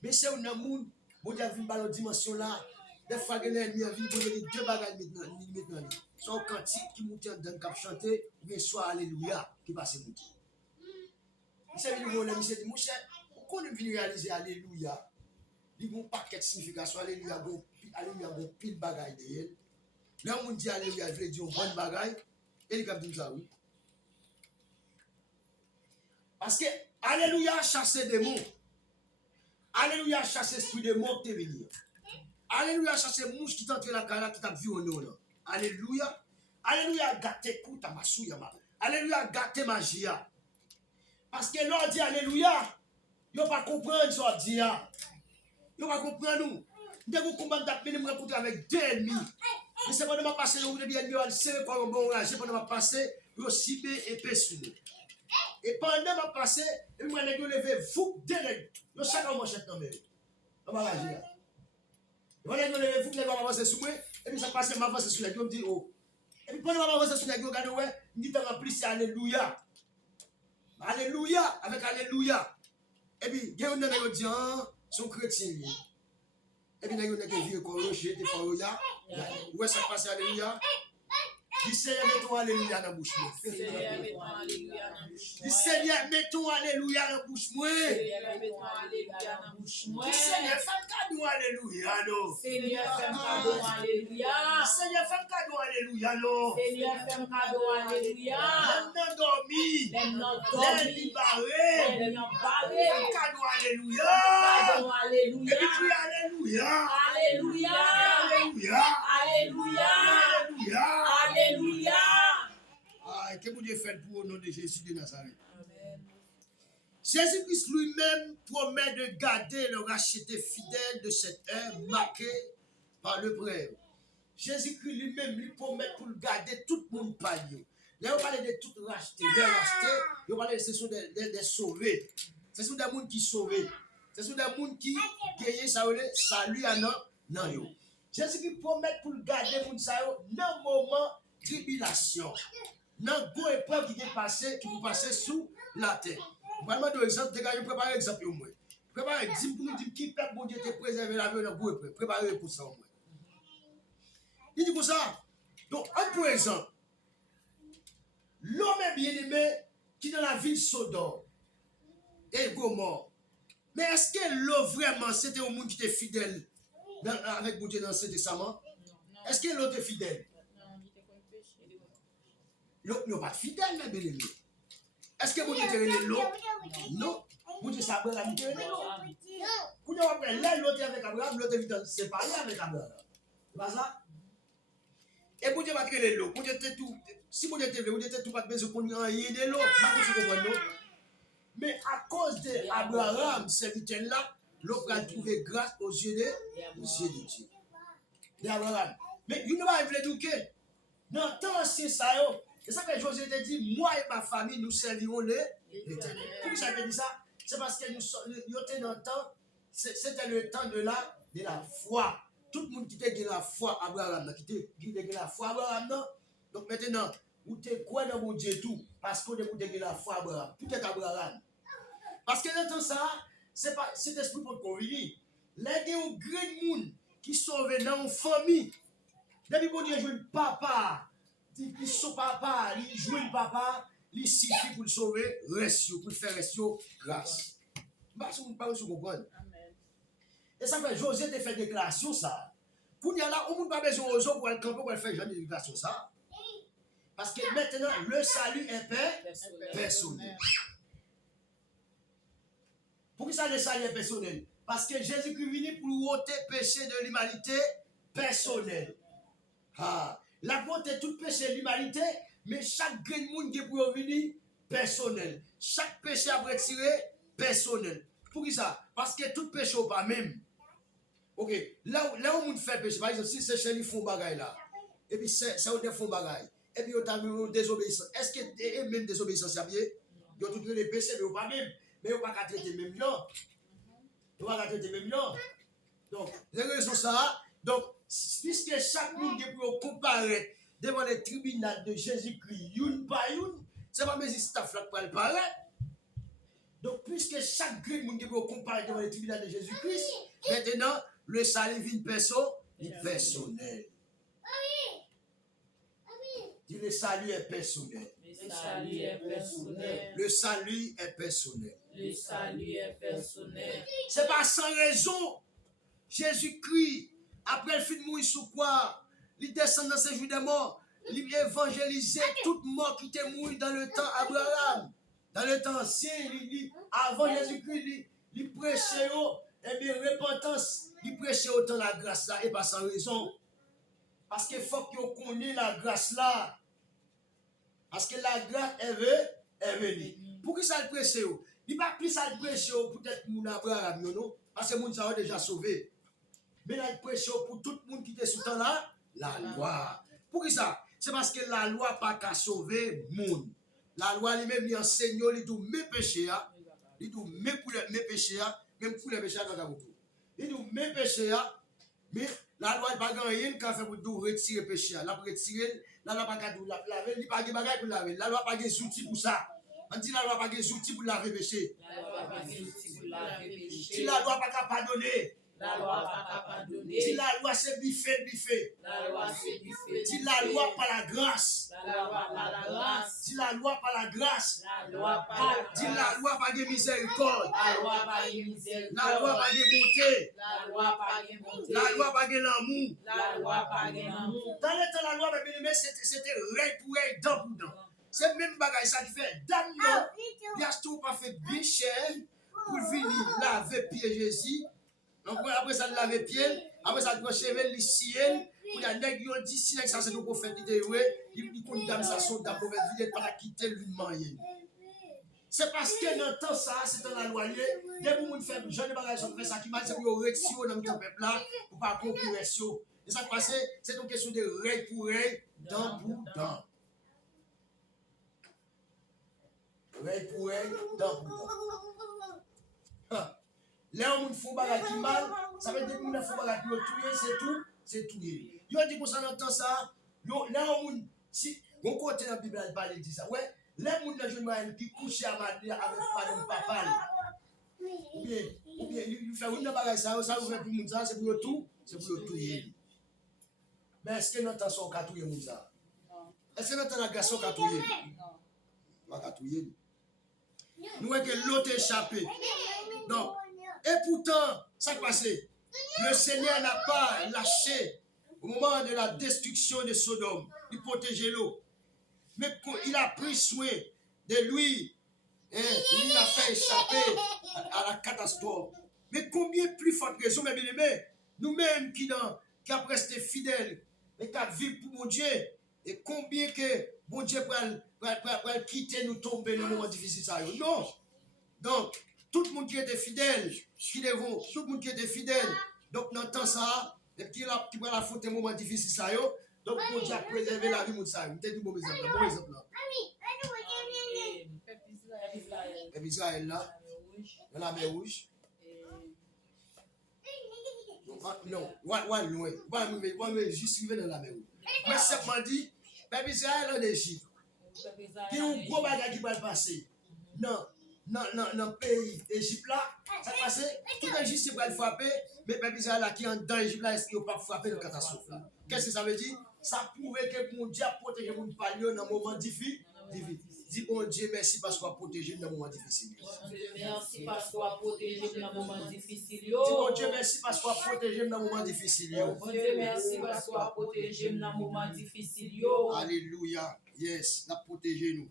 Mais c'est un amour. Bon Dieu a vu une dimension là. Des fois, il y a deux bagages maintenant. Son cantique qui monte dans le cap chanter, mais soit alléluia qui passe monter. Il s'est venu voir il s'est dit, mon cher, pourquoi on est venu réaliser alléluia? Il y a un paquet de signification, alléluia, bon pile bagaille derrière. Là, on dit alléluia, il veut dire un bon bagaille, et il a dit ça, oui. Parce que alléluia chasse des démons. Alléluia, chasse l'esprit de mort qui venir. Alléluia, chasse mouche qui t'entre la cala qui t'a vu au nom. Alléluia. Alléluia, gâte coup ta masouya. Alléluia, gâte magia. Parce que l'on dit alléluia, il ne pas comprendre ce qu'on dit. Il ne pas comprendre nous. Dès que vous combattez, vous rencontrez avec deux ennemis. Mais c'est pas de ma passer, vous devez bien mieux, c'est pas un bon rage. C'est pas de ma passer, vous cibez et pèsez. Et pendant ma passé, et moi, je levé, vous, délègue. Yo chacun manchette dans mes. On va agir. On est levé, vous, les avancer sur moi, et puis ça passe, m'avancer sur les, je me dis, oh. Et puis pendant m'avancer sur les, regardez, ouais, je dis, t'as rempli, c'est alléluia. Alléluia, avec alléluia. Et puis, il y a un homme qui dit, son chrétien. Et puis, il y a un homme qui vit au rocher, t'es pas au ya. Où est-ce que ça passe, alléluia? Dis Seigneur, mettons alléluia dans la bouche. Seigneur, mettons alléluia dans la bouche. Dis Seigneur, mettons alléluia dans la bouche. Seigneur, mettons alléluia dans la bouche. Dis Seigneur, fais cadeau alléluia, non. Seigneur, fais cadeau alléluia. Seigneur, fais cadeau alléluia, non. Seigneur, fais cadeau alléluia. L'aime dormi. L'aime L'aime libéré. L'aime barré. Fais cadeau alléluia. Cadeau alléluia. Et puis crie alléluia. Alléluia. Alléluia. Alléluia. Alléluia. Alléluia. Ah, que Dieu fait pour au nom de Jésus de Nazareth. Jésus-Christ lui-même promet de garder le racheté fidèle de cette ère marquée par le prêtre. Jésus-Christ lui-même lui promet pour le garder tout le monde par lui. Là, on parle de tout racheté. Les rachetés, on parle de ce sont des sauvés. Ce sont des gens qui sont sauvés. Ce sont des gens qui gagnent salut à non. Jésus-Christ promet pour garder moun sa yo dans moment tribulation. Dans gros épreuve qui est passé, qui vous passer sous la terre. Vraiment de exemple, dégagez préparer exemple au moins. Préparez exemple pour nous dire qui peuple bon Dieu te préserver la vie dans gros épreuve. Préparez pour ça au moins. Il dit comme ça. Donc, un exemple, l'homme est bien-aimé qui est dans la ville Sodome et Gomorrhe. Mais est-ce que l'eau vraiment, c'était au monde qui était fidèle avec mon Dieu dans cet testament? Est-ce que l'eau était fidèle? L'eau n'est pas fidèle, mais bien-aimé. Est-ce que mon Dieu était l'eau? Non. Mon Dieu s'est appelé l'eau. Quand on appelle l'eau avec Abraham, l'eau était séparée avec Abraham. C'est pas ça? Et mon Dieu va créer l'eau. Si mon Dieu était tout pas besoin qu'on y ait de l'eau. Mais à cause d'Abraham, serviteur-là, l'eau va trouver grâce aux yeux de Dieu. D'Abraham. Mais il ne va pas dire que dans le temps ancien, ça, c'est ça que Josué te dit, moi et ma famille, nous servirons l'Éternel. Pourquoi ça veut dire ça? C'est parce que nous sommes dans le temps, c'était le temps de la foi. Tout le monde qui était de la foi Abraham, qui était de la foi Abraham, non? Donc maintenant, vous êtes quoi dans mon Dieu tout? Parce que vous êtes de la foi Abraham. Tout est Abraham. Parce que dans ça, c'est pas cet esprit pour convenir. Les gens grand monde qui sont dans une famille. Depuis que Dieu joue papa, il sauve papa, il joue papa, il suffit pour le sauver, pour faire rester grâce. Parce que vous ne pouvez pas comprendre. Et ça fait José te fait déclaration ça. Pour dire là, on ne peut pas besoin aux autres pour le camper pour faire une déclaration ça. Parce que maintenant, le salut est personnel. Pourquoi ça le salut est personnel? Parce que Jésus-Christ est venu pour ôter le péché de l'humanité personnel. La faute est tout péché de l'humanité, mais chaque grand monde qui est pour venir personnel. Chaque péché à retirer personnel. Pourquoi ça? Parce que tout péché n'est pas même. Ok, là où on fait péché, par exemple, si c'est chez les font bagaille là, et puis c'est où ils font bagaille, et puis ils ont désobéissance. Est-ce que même désobéissance, ils ont tout les péchés, mais pas même. Mais ils n'ont pas traiter même là. Ils n'ont pas traiter même là. Donc, les raisons ça, donc, puisque chaque monde qui peut comparer devant les tribunaux de Jésus-Christ, une par une, c'est pas mes staff là pour le paraître. Donc, puisque chaque monde qui peut comparer devant les tribunaux de Jésus-Christ, maintenant, le salut vient personnel. Dis le salut est personnel. Le salut est personnel. Le salut est personnel. Le salut est personnel. C'est pas sans raison. Jésus-Christ, après le film de mourir sous quoi, il descend dans ses jours de mort, il évangélisait toute mort qui était mort dans le temps Abraham. Dans le temps ancien, avant Jésus-Christ, il prêchait et bien repentance, il prêchait autant la grâce là et pas sans raison. Parce qu'il faut qu'on connaisse la grâce là. Parce que la grâce est venue. Pourquoi ça le prêche? Il pas plus ça le prêche peut-être mon Abraham, non? Parce que moun ça a déjà sauvé. Mais là, il prêche pour tout le monde qui était sous temps là, la loi. Pourquoi ça? C'est parce que la loi pas qu'à sauver monde. La loi lui-même il enseigne, il dit mes péchés, il dit mes péchés, même pour les péchés dans la il dit mes péchés, mais la loi pas rien qu'à faire pour retirer péché. La retirer, la loi pas qu'à laver, il pas de bagage pour laver. La loi pas des outils pour ça. On dit la loi pas des outils pour laver péché. La loi pas des outils pour laver péché. Si la loi pas qu'à pardonner. La loi pas pardonner. Si la loi c'est biffé. La loi c'est biffé. Si la loi par la grâce. La loi par la grâce. Si la loi par la grâce. La loi par la grâce. Si la loi par de miséricorde. La loi par de miséricorde. La loi par de bonté. La loi par de bonté. La loi par de l'amour. La loi par de l'amour. Dans le temps la loi c'était règle pour règle, dent pour dent. C'est même bagage ça qui fait dame non. Il a tout pas fait bien cher pour venir laver pied Jésus. Donc après ça laver pied, après ça doit chevel les ciel, pour la nèg yo dit si ça c'est le prophète dit il condamne ça son dame mauvaise vie pas quitter lui marier. C'est parce que dans temps ça c'est dans la loi lié, dès que monde fait jeune bagage ça fait ça qui mal c'est pour retirer dans le peuple là pour pas concurrence. Et ça passe c'est une question de règle pour règle, dent pour dent. Règle pour règle, dent pour dent. Là, on fait bagage qui mal, ça veut dire que on fait bagage qui tuer, c'est tout. Yo dit pour ça entend ça, là on si on côté dans la Bible elle parle dit ça. Ouais, là on dans jeune qui couche avec madame papa. Ou bien il fait une bagage ça vous fait pour moun ça, c'est pour tout, c'est pour tuer. Mais est-ce que nous entend ça ka tuer moun ça? Est-ce que nous entend la garçon ka tuer? Non. Pas tuer. Nous voyons que l'autre échappé. Donc, et pourtant, ça passe. Le Seigneur n'a pas lâché au moment de la destruction de Sodome. Il protégeait l'eau. Mais il a pris soin de lui. Et il a fait échapper à la catastrophe. Mais combien plus forte raison, mes bien-aimés, nous-mêmes qui avons resté fidèles et qui avons vécu pour mon Dieu, et combien que mon Dieu va quitter nous tomber dans le moment difficile. Non. Donc, tout le monde qui était fidèle, tout le monde qui était fidèle, donc dans le temps ça, et puis là, tu vas la faute un moment difficile ça, donc mon Dieu a préservé la vie de ça. Je te dis bon exemple. Et Israël là, dans la mer Rouge. Non, loin, juste arrivé dans la mer Rouge. Mais simplement dit, Peuple Israël en Égypte, il y a un gros bagage qui va passer. Non. Dans le pays d'Égypte là, ça passe, tout l'Égypte va le frapper, mais Peuple Israël là qui est dans l'Égypte là, est-ce qu'il ne va pas frapper de catastrophe là? Qu'est-ce que ça veut dire? Ça prouve que mon Dieu a protégé mon palier dans un moment difficile. Dis bon Dieu merci parce qu'on a protégé dans un moment difficile. Merci parce qu'on a protégé dans un moment difficile. Dis bon Dieu merci parce qu'on a protégé dans un moment difficile. Bon Dieu merci parce qu'on a protégé dans un moment difficile. Alléluia. Yes, n'a protégé nous.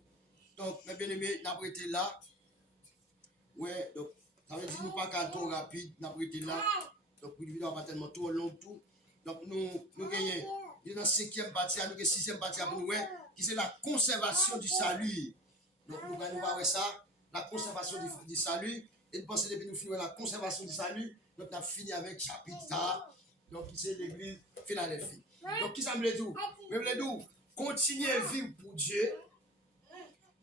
Donc, mes bien-aimés, n'a pas été là. Ouais, donc, ça veut dire que nous pas qu'un tour rapide, n'a pas été là. Donc, une vidéo pas tellement trop long tout. Donc, nous gagnons. Dans la 5e partie, nous avons 6e partie pour nous, qui c'est la conservation du salut. Donc, nous allons voir ça, la conservation du salut. Et nous pensons depuis nous finir la conservation du salut. Donc, nous avons fini avec chapitre ça. Donc, qui c'est l'église Philadelphie. Donc, qui ça me dit? Je me dit, continuez à vivre pour Dieu.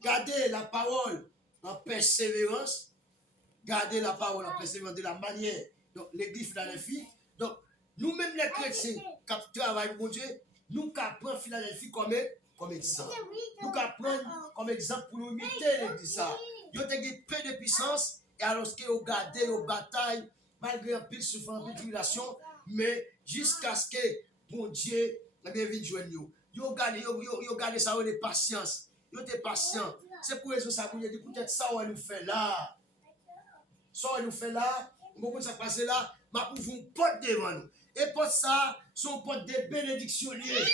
Gardez la parole en persévérance. Gardez la parole en persévérance de la manière. Donc, l'église Philadelphie. Donc, nous-mêmes les chrétiens qui travaillent pour Dieu, nous apprenons Philadelphie comme exemple. Nous apprenons comme exemple pour nous imiter l'église. Ils ont peu de puissance, et alors qu'ils ont gardé aux batailles, malgré un peu de souffrance, un peu de tribulation, mais jusqu'à ce que bon Dieu vienne joindre nous. Ils ont gardé ça, de patience. Ils ont été patients. C'est pour ça que vous avez dit, peut-être ça, on nous fait là. Ça, on nous fait là. Beaucoup ça passe là, mais pour vous porte devant nous. Et pour ça, son porte de bénédiction liée.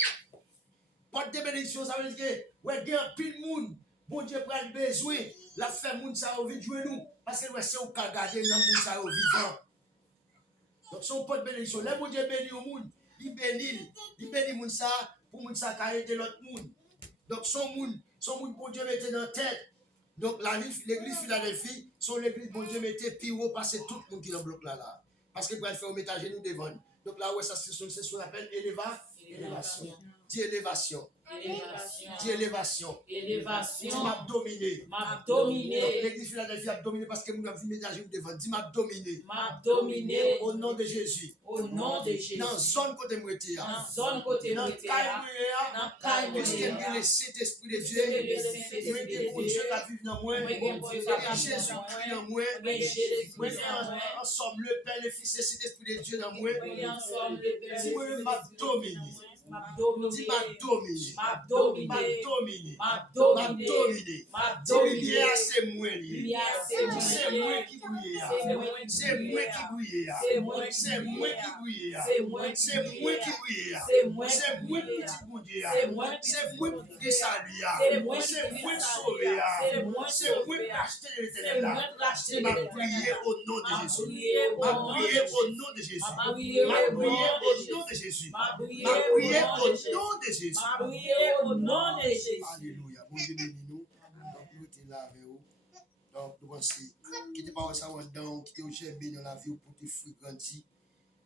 Porte de bénédiction, ça veut dire que, ouais, il y a un pile de monde. Bon Dieu prend besoin, la fait monde ça au vide nous. Parce que c'est au cas garder dans monde ça au vivant. Donc son porte de bénédiction. Là, bon Dieu bénit au monde. Il bénit monde ça pour monde ça arrêter l'autre monde. Donc son monde, bon Dieu mettait dans la tête. Donc l'église Philadelphie, son église, bon Dieu mettait plus haut parce que tout le monde qui est dans le bloc là. Parce que pour faire au métage nous devant. Donc là, ouais, ça c'est ce qu'on appelle élévation. Dis élévation. Dis élévation. Dis m'a dominé. L'église Philadelphie a dominé parce que nous avons vu métage nous devant. Dis m'a dominé. Au nom de Jésus. Dans la zone côté moitié. Dans le caille moitié. Le Saint-Esprit de Dieu. Le bon Dieu qui vit dans moi. Jésus-Christ dans moi. Ensemble, le Père, le Fils et le Saint-Esprit de Dieu dans moi. Dis-moi, m'a dominé. Dis m'a dominé. Lumière, c'est moi. C'est moi qui brille. C'est moi qui brille. C'est moi qui brille. C'est moi qui brille. C'est moi qui brille. C'est moi qui salue. C'est moi qui sauve. C'est moi qui acheter l'éternel. Ma prière au nom de Jésus. Ma prière au nom de Jésus. Ma prière au nom de Jésus. Ma prière au nom de Jésus. Alléluia. Bon Dieu bénis nous. Donc nous sommes là avec vous. Donc nous pensons qui n'était pas ça dedans, qui était germé dans la vie pour tes fruits grandir.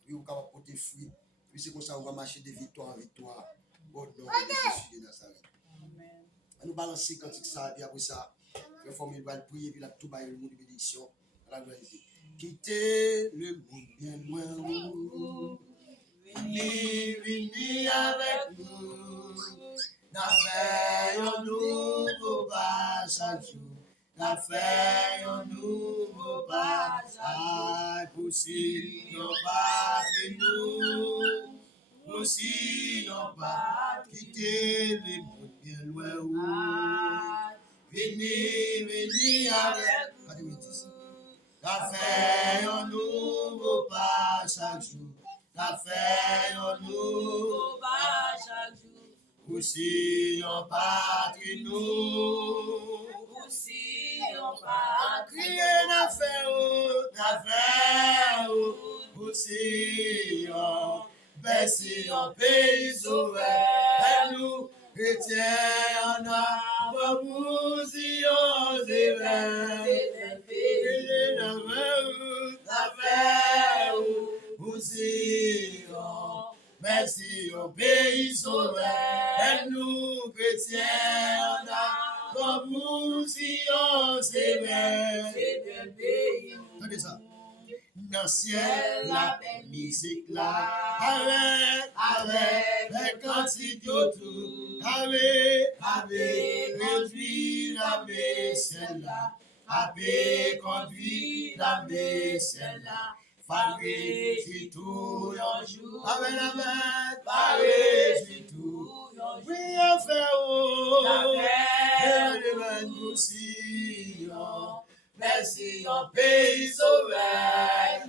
Puis vous capable porter fruits. Puis c'est comme ça on va marcher de victoire en victoire. Au nom de Jésus de Nazareth. Amen. Nous balancer quand ça et puis après ça, la formule va prier puis la tout bailler le monde de bénédiction à la gloire de Dieu. quitter le monde bien loin. Vini avec nous. N'a fait un nouveau pas chaque jour. N'a fait un nouveau pas chaque jour. Si non pas de nous, aussi non pas quitter le monde bien loin. Vini avec nous. N'a fait un nouveau pas chaque jour. N'a fait un nouveau pas chaque jour. Aussi en patrie nous. Aussi en patrie. N'a fait aussi en baisse en pays sauveur. Nous chrétiens en avant si on s'éveille. Merci au pays sauveur, nous chrétiens, comme nous si on s'éveille. Regardez ça. Dans le ciel, la belle musique là, avec quantité autour, avec conduit la vaisselle là, avec conduit la vaisselle là. Faré, j'ai tout un jour. Avec la main, faré, j'ai tout. Oui, on fait le nous si merci en pays sauveur.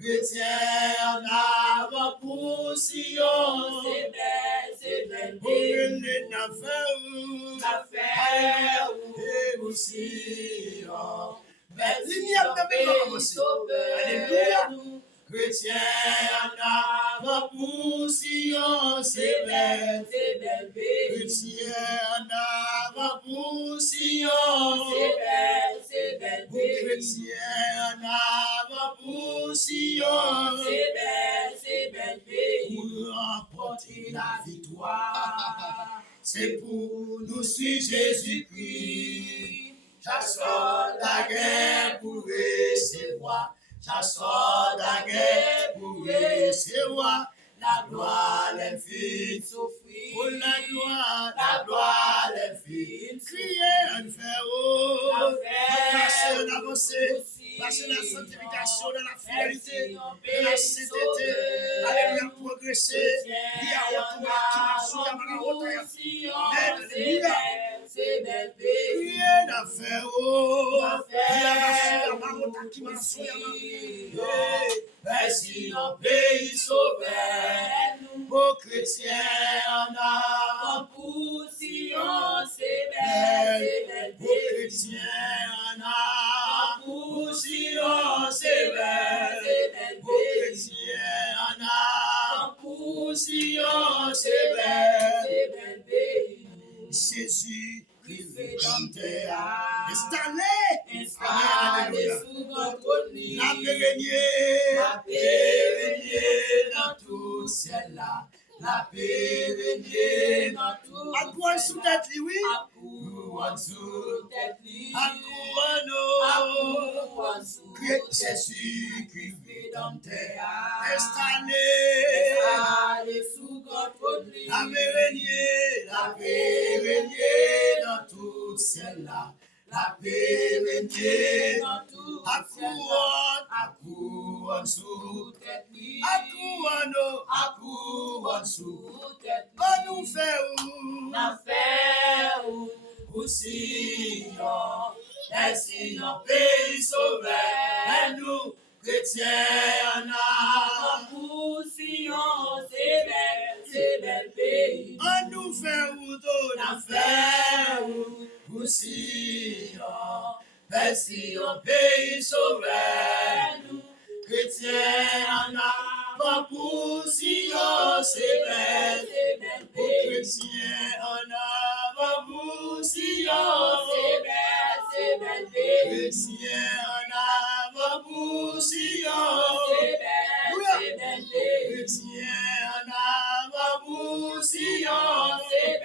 Chrétien en avant pour Sion. C'est belle, oui, n'a fait et aussi. Alléluia. Chrétien en avant pour Sion, c'est belle. Chrétien en avant pour Sion, c'est belle. Chrétien en avant pour Sion, c'est belle. Pour remporter la victoire, c'est pour nous suivre Jésus-Christ. J'assors la guerre pour recevoir. J'assors la guerre pour recevoir. La gloire, les filles souffrir. Oh, la gloire, les filles crier en faire. Oh, passer, avancer. Passer la sanctification, de la fidélité, de la sainteté. Alléluia, progresser. Il y a retour à qui m'a Alléluia. C'est belle pays. Rien à faire, oh. Merci en pays sauveur. Vos chrétiens en avant pour Sion, c'est belle. Vos chrétiens en avant pour Sion, c'est belle. Vos chrétiens en avant pour Sion, c'est belle. Jésus Christ dans terre, installé sous votre lit, la paix régner dans tout ciel là, la paix régner dans tout. À quoi sous tête oui? À quoi sous tête lui? À quoi sous Jésus Christ dans terre, installé sous votre lit, la paix régner dans tout ciel là, la paix régner dans tout ciel là. À couronne sous tête lui, à couronne sous tête lui. On nous fait où aussi merci en pays sauveur. Nous chrétiens en avant pour Sion, c'est belle pays. On nous fait où on fait où Sion, merci en pays sauveur. Nous chrétiens en avant pour Sion, c'est belle pays. Chrétiens en avant pour Sion, c'est belle pays. Chrétiens en avant pour Sion, c'est belle pays. Chrétiens en avant pour Sion, c'est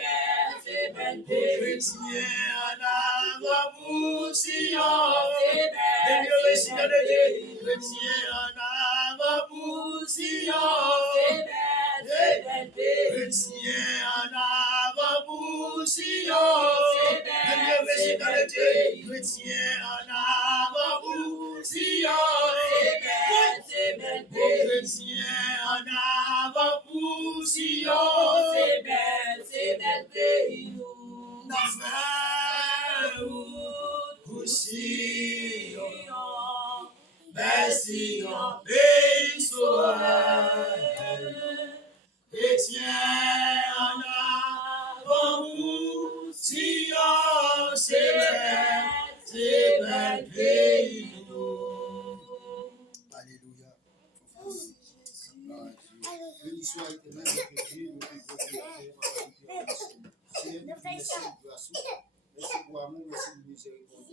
belle pays. Chrétiens en avant pour Sion, c'est belle pays. Chrétien en avant pour Sion. c'est belle pays. Chrétien en avant pour Sion. C'est belle pays. Chrétien en avant pour Sion. C'est belle pays. Chrétien en avant pour Sion. C'est belle pays. N'affaire pour Sion. Ben Sion, pays sauveur. Chrétien en avant pour Sion. C'est bel pays. Alléluia. Béni soit l'éternel, notre Dieu, notre merci pour amour, merci pour miséricorde.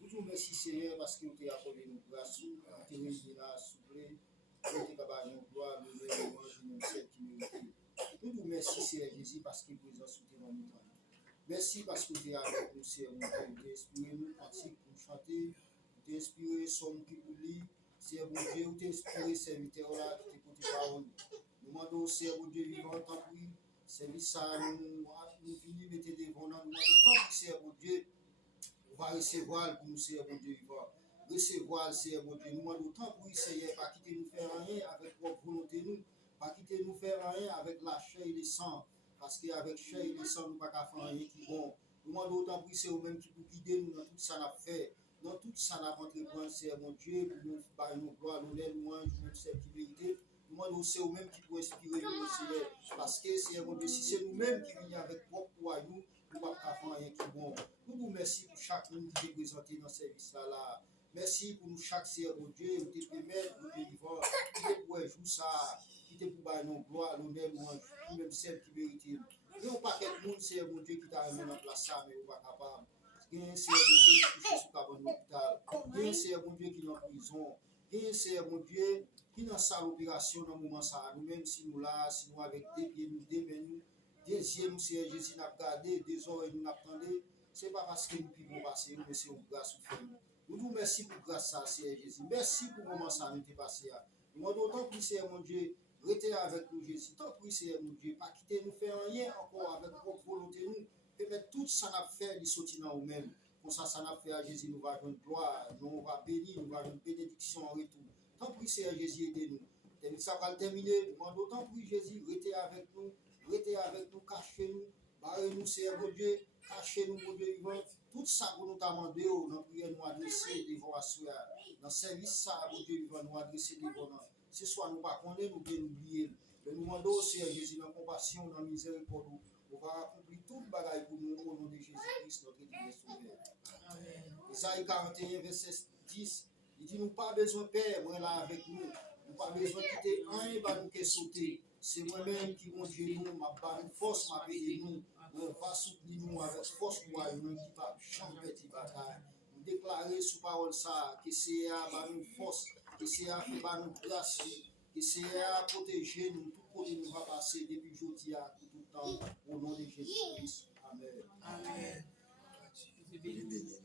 Toujours merci Seigneur parce que tu as accordé nos grâces, tu es réuni là, soufflé, tu es capable de gloire, de louange, de celle qui mérite. Toujours merci Seigneur Jésus parce que présent sous tes mains. Merci parce que tu es avec nous, Seigneur, tu as inspiré nous cantiques pour chanter, tu as inspiré somme qui pour lire, Seigneur mon Dieu, tu as inspiré serviteur là qui t'écoute parole. Nous demandons, Seigneur mon Dieu vivant, tant pis, service ça, nous finissons mettre devant nous, nous demandons, tant pis, Seigneur mon Dieu, on va recevoir pour nous, Seigneur mon Dieu vivant. Recevoir, Seigneur mon Dieu, nous demandons, tant pis, Seigneur, pas quitter nous faire rien avec votre volonté, nous, pas quitter nous faire rien avec la chair et le sang. Parce qu'avec chair et le sang, nous ne pouvons pas faire rien qui est bon. Nous demandons autant pour c'est vous-même qui vous guidez nous dans tout ça n'a fait. Dans tout ça n'a entrepris, Seigneur mon Dieu, pour nous faire nos gloires, nous les louanges, nous celles qui méritent. Nous demandons c'est vous-même qui pouvez inspirer nous, Seigneur. Parce que, Seigneur mon Dieu, si c'est nous-mêmes qui venons avec propre foi, nous ne pouvons pas faire rien qui est bon. Nous vous remercions pour chaque monde qui est présenté dans ce service-là. Merci pour nous chaque, Seigneur mon Dieu, nous te permettre, nous te vivre, qui te pour jouer ça. Qui te pour bailler nos gloires, nos louanges, même celles qui méritent. Il n'y a pas quelqu'un monde, c'est mon Dieu qui t'a amené en place ça, mais on va capable. Il y a un c'est mon Dieu qui touche sur cabane d'hôpital. Il y a un c'est mon Dieu qui est en prison. Il y a un c'est mon Dieu qui est dans sa opération dans le moment ça. Nous-mêmes, si nous là, si nous avec des pieds, nous démenons. Deuxième, c'est Jésus n'a gardé, des oreilles nous n'attendons. Ce n'est pas parce que nous pouvons passer, mais c'est une grâce ou fait. Nous vous remercions pour grâce ça, c'est Jésus. Merci pour le moment ça nous est passé. Nous demandons autant plus, c'est mon Dieu. Restez avec nous, Jésus. Tant pis, Seigneur mon Dieu, pas quitter nous faire rien encore avec votre volonté, nous. Permettre tout ça n'a fait, de sortir dans nous-mêmes. Pour ça, ça n'a fait à Jésus, nous va jouer une gloire, nous on va bénir, nous va jouer une bénédiction en retour. Tant pis, Seigneur Jésus, aidez-nous. Et ça va le terminer. Nous demandons tant pis, Jésus, restez avec nous, cachez-nous, barrez-nous, Seigneur mon Dieu, cachez-nous, mon Dieu vivant. Tout ça pour nous demander, nous prions, nous adresser devant la soeur. Dans le service, ça, mon Dieu vivant, nous adresser devant nous. Ce soit nous pas connaître, nous bien oublier. Mais nous demandons, Seigneur Jésus, dans compassion, dans miséricorde, on va accomplir tout le bagage pour nous au nom de Jésus-Christ, notre Dieu sauveur. Isaïe 41, verset 10, il dit, nous pas besoin de Père, moi là avec nous. Nous pas besoin de quitter un et nous qui sauter. C'est moi-même qui mon Dieu nous, ma bonne force, ma paix nous. On va soutenir nous avec force pour nous qui va changer cette bataille. Nous déclarer sous parole ça, que c'est à nous force, que c'est à faire nous grâce, que c'est à protéger nous, tout côté nous va passer depuis aujourd'hui à tout le temps, au nom de Jésus-Christ. Amen. Amen. C'est un plaisir.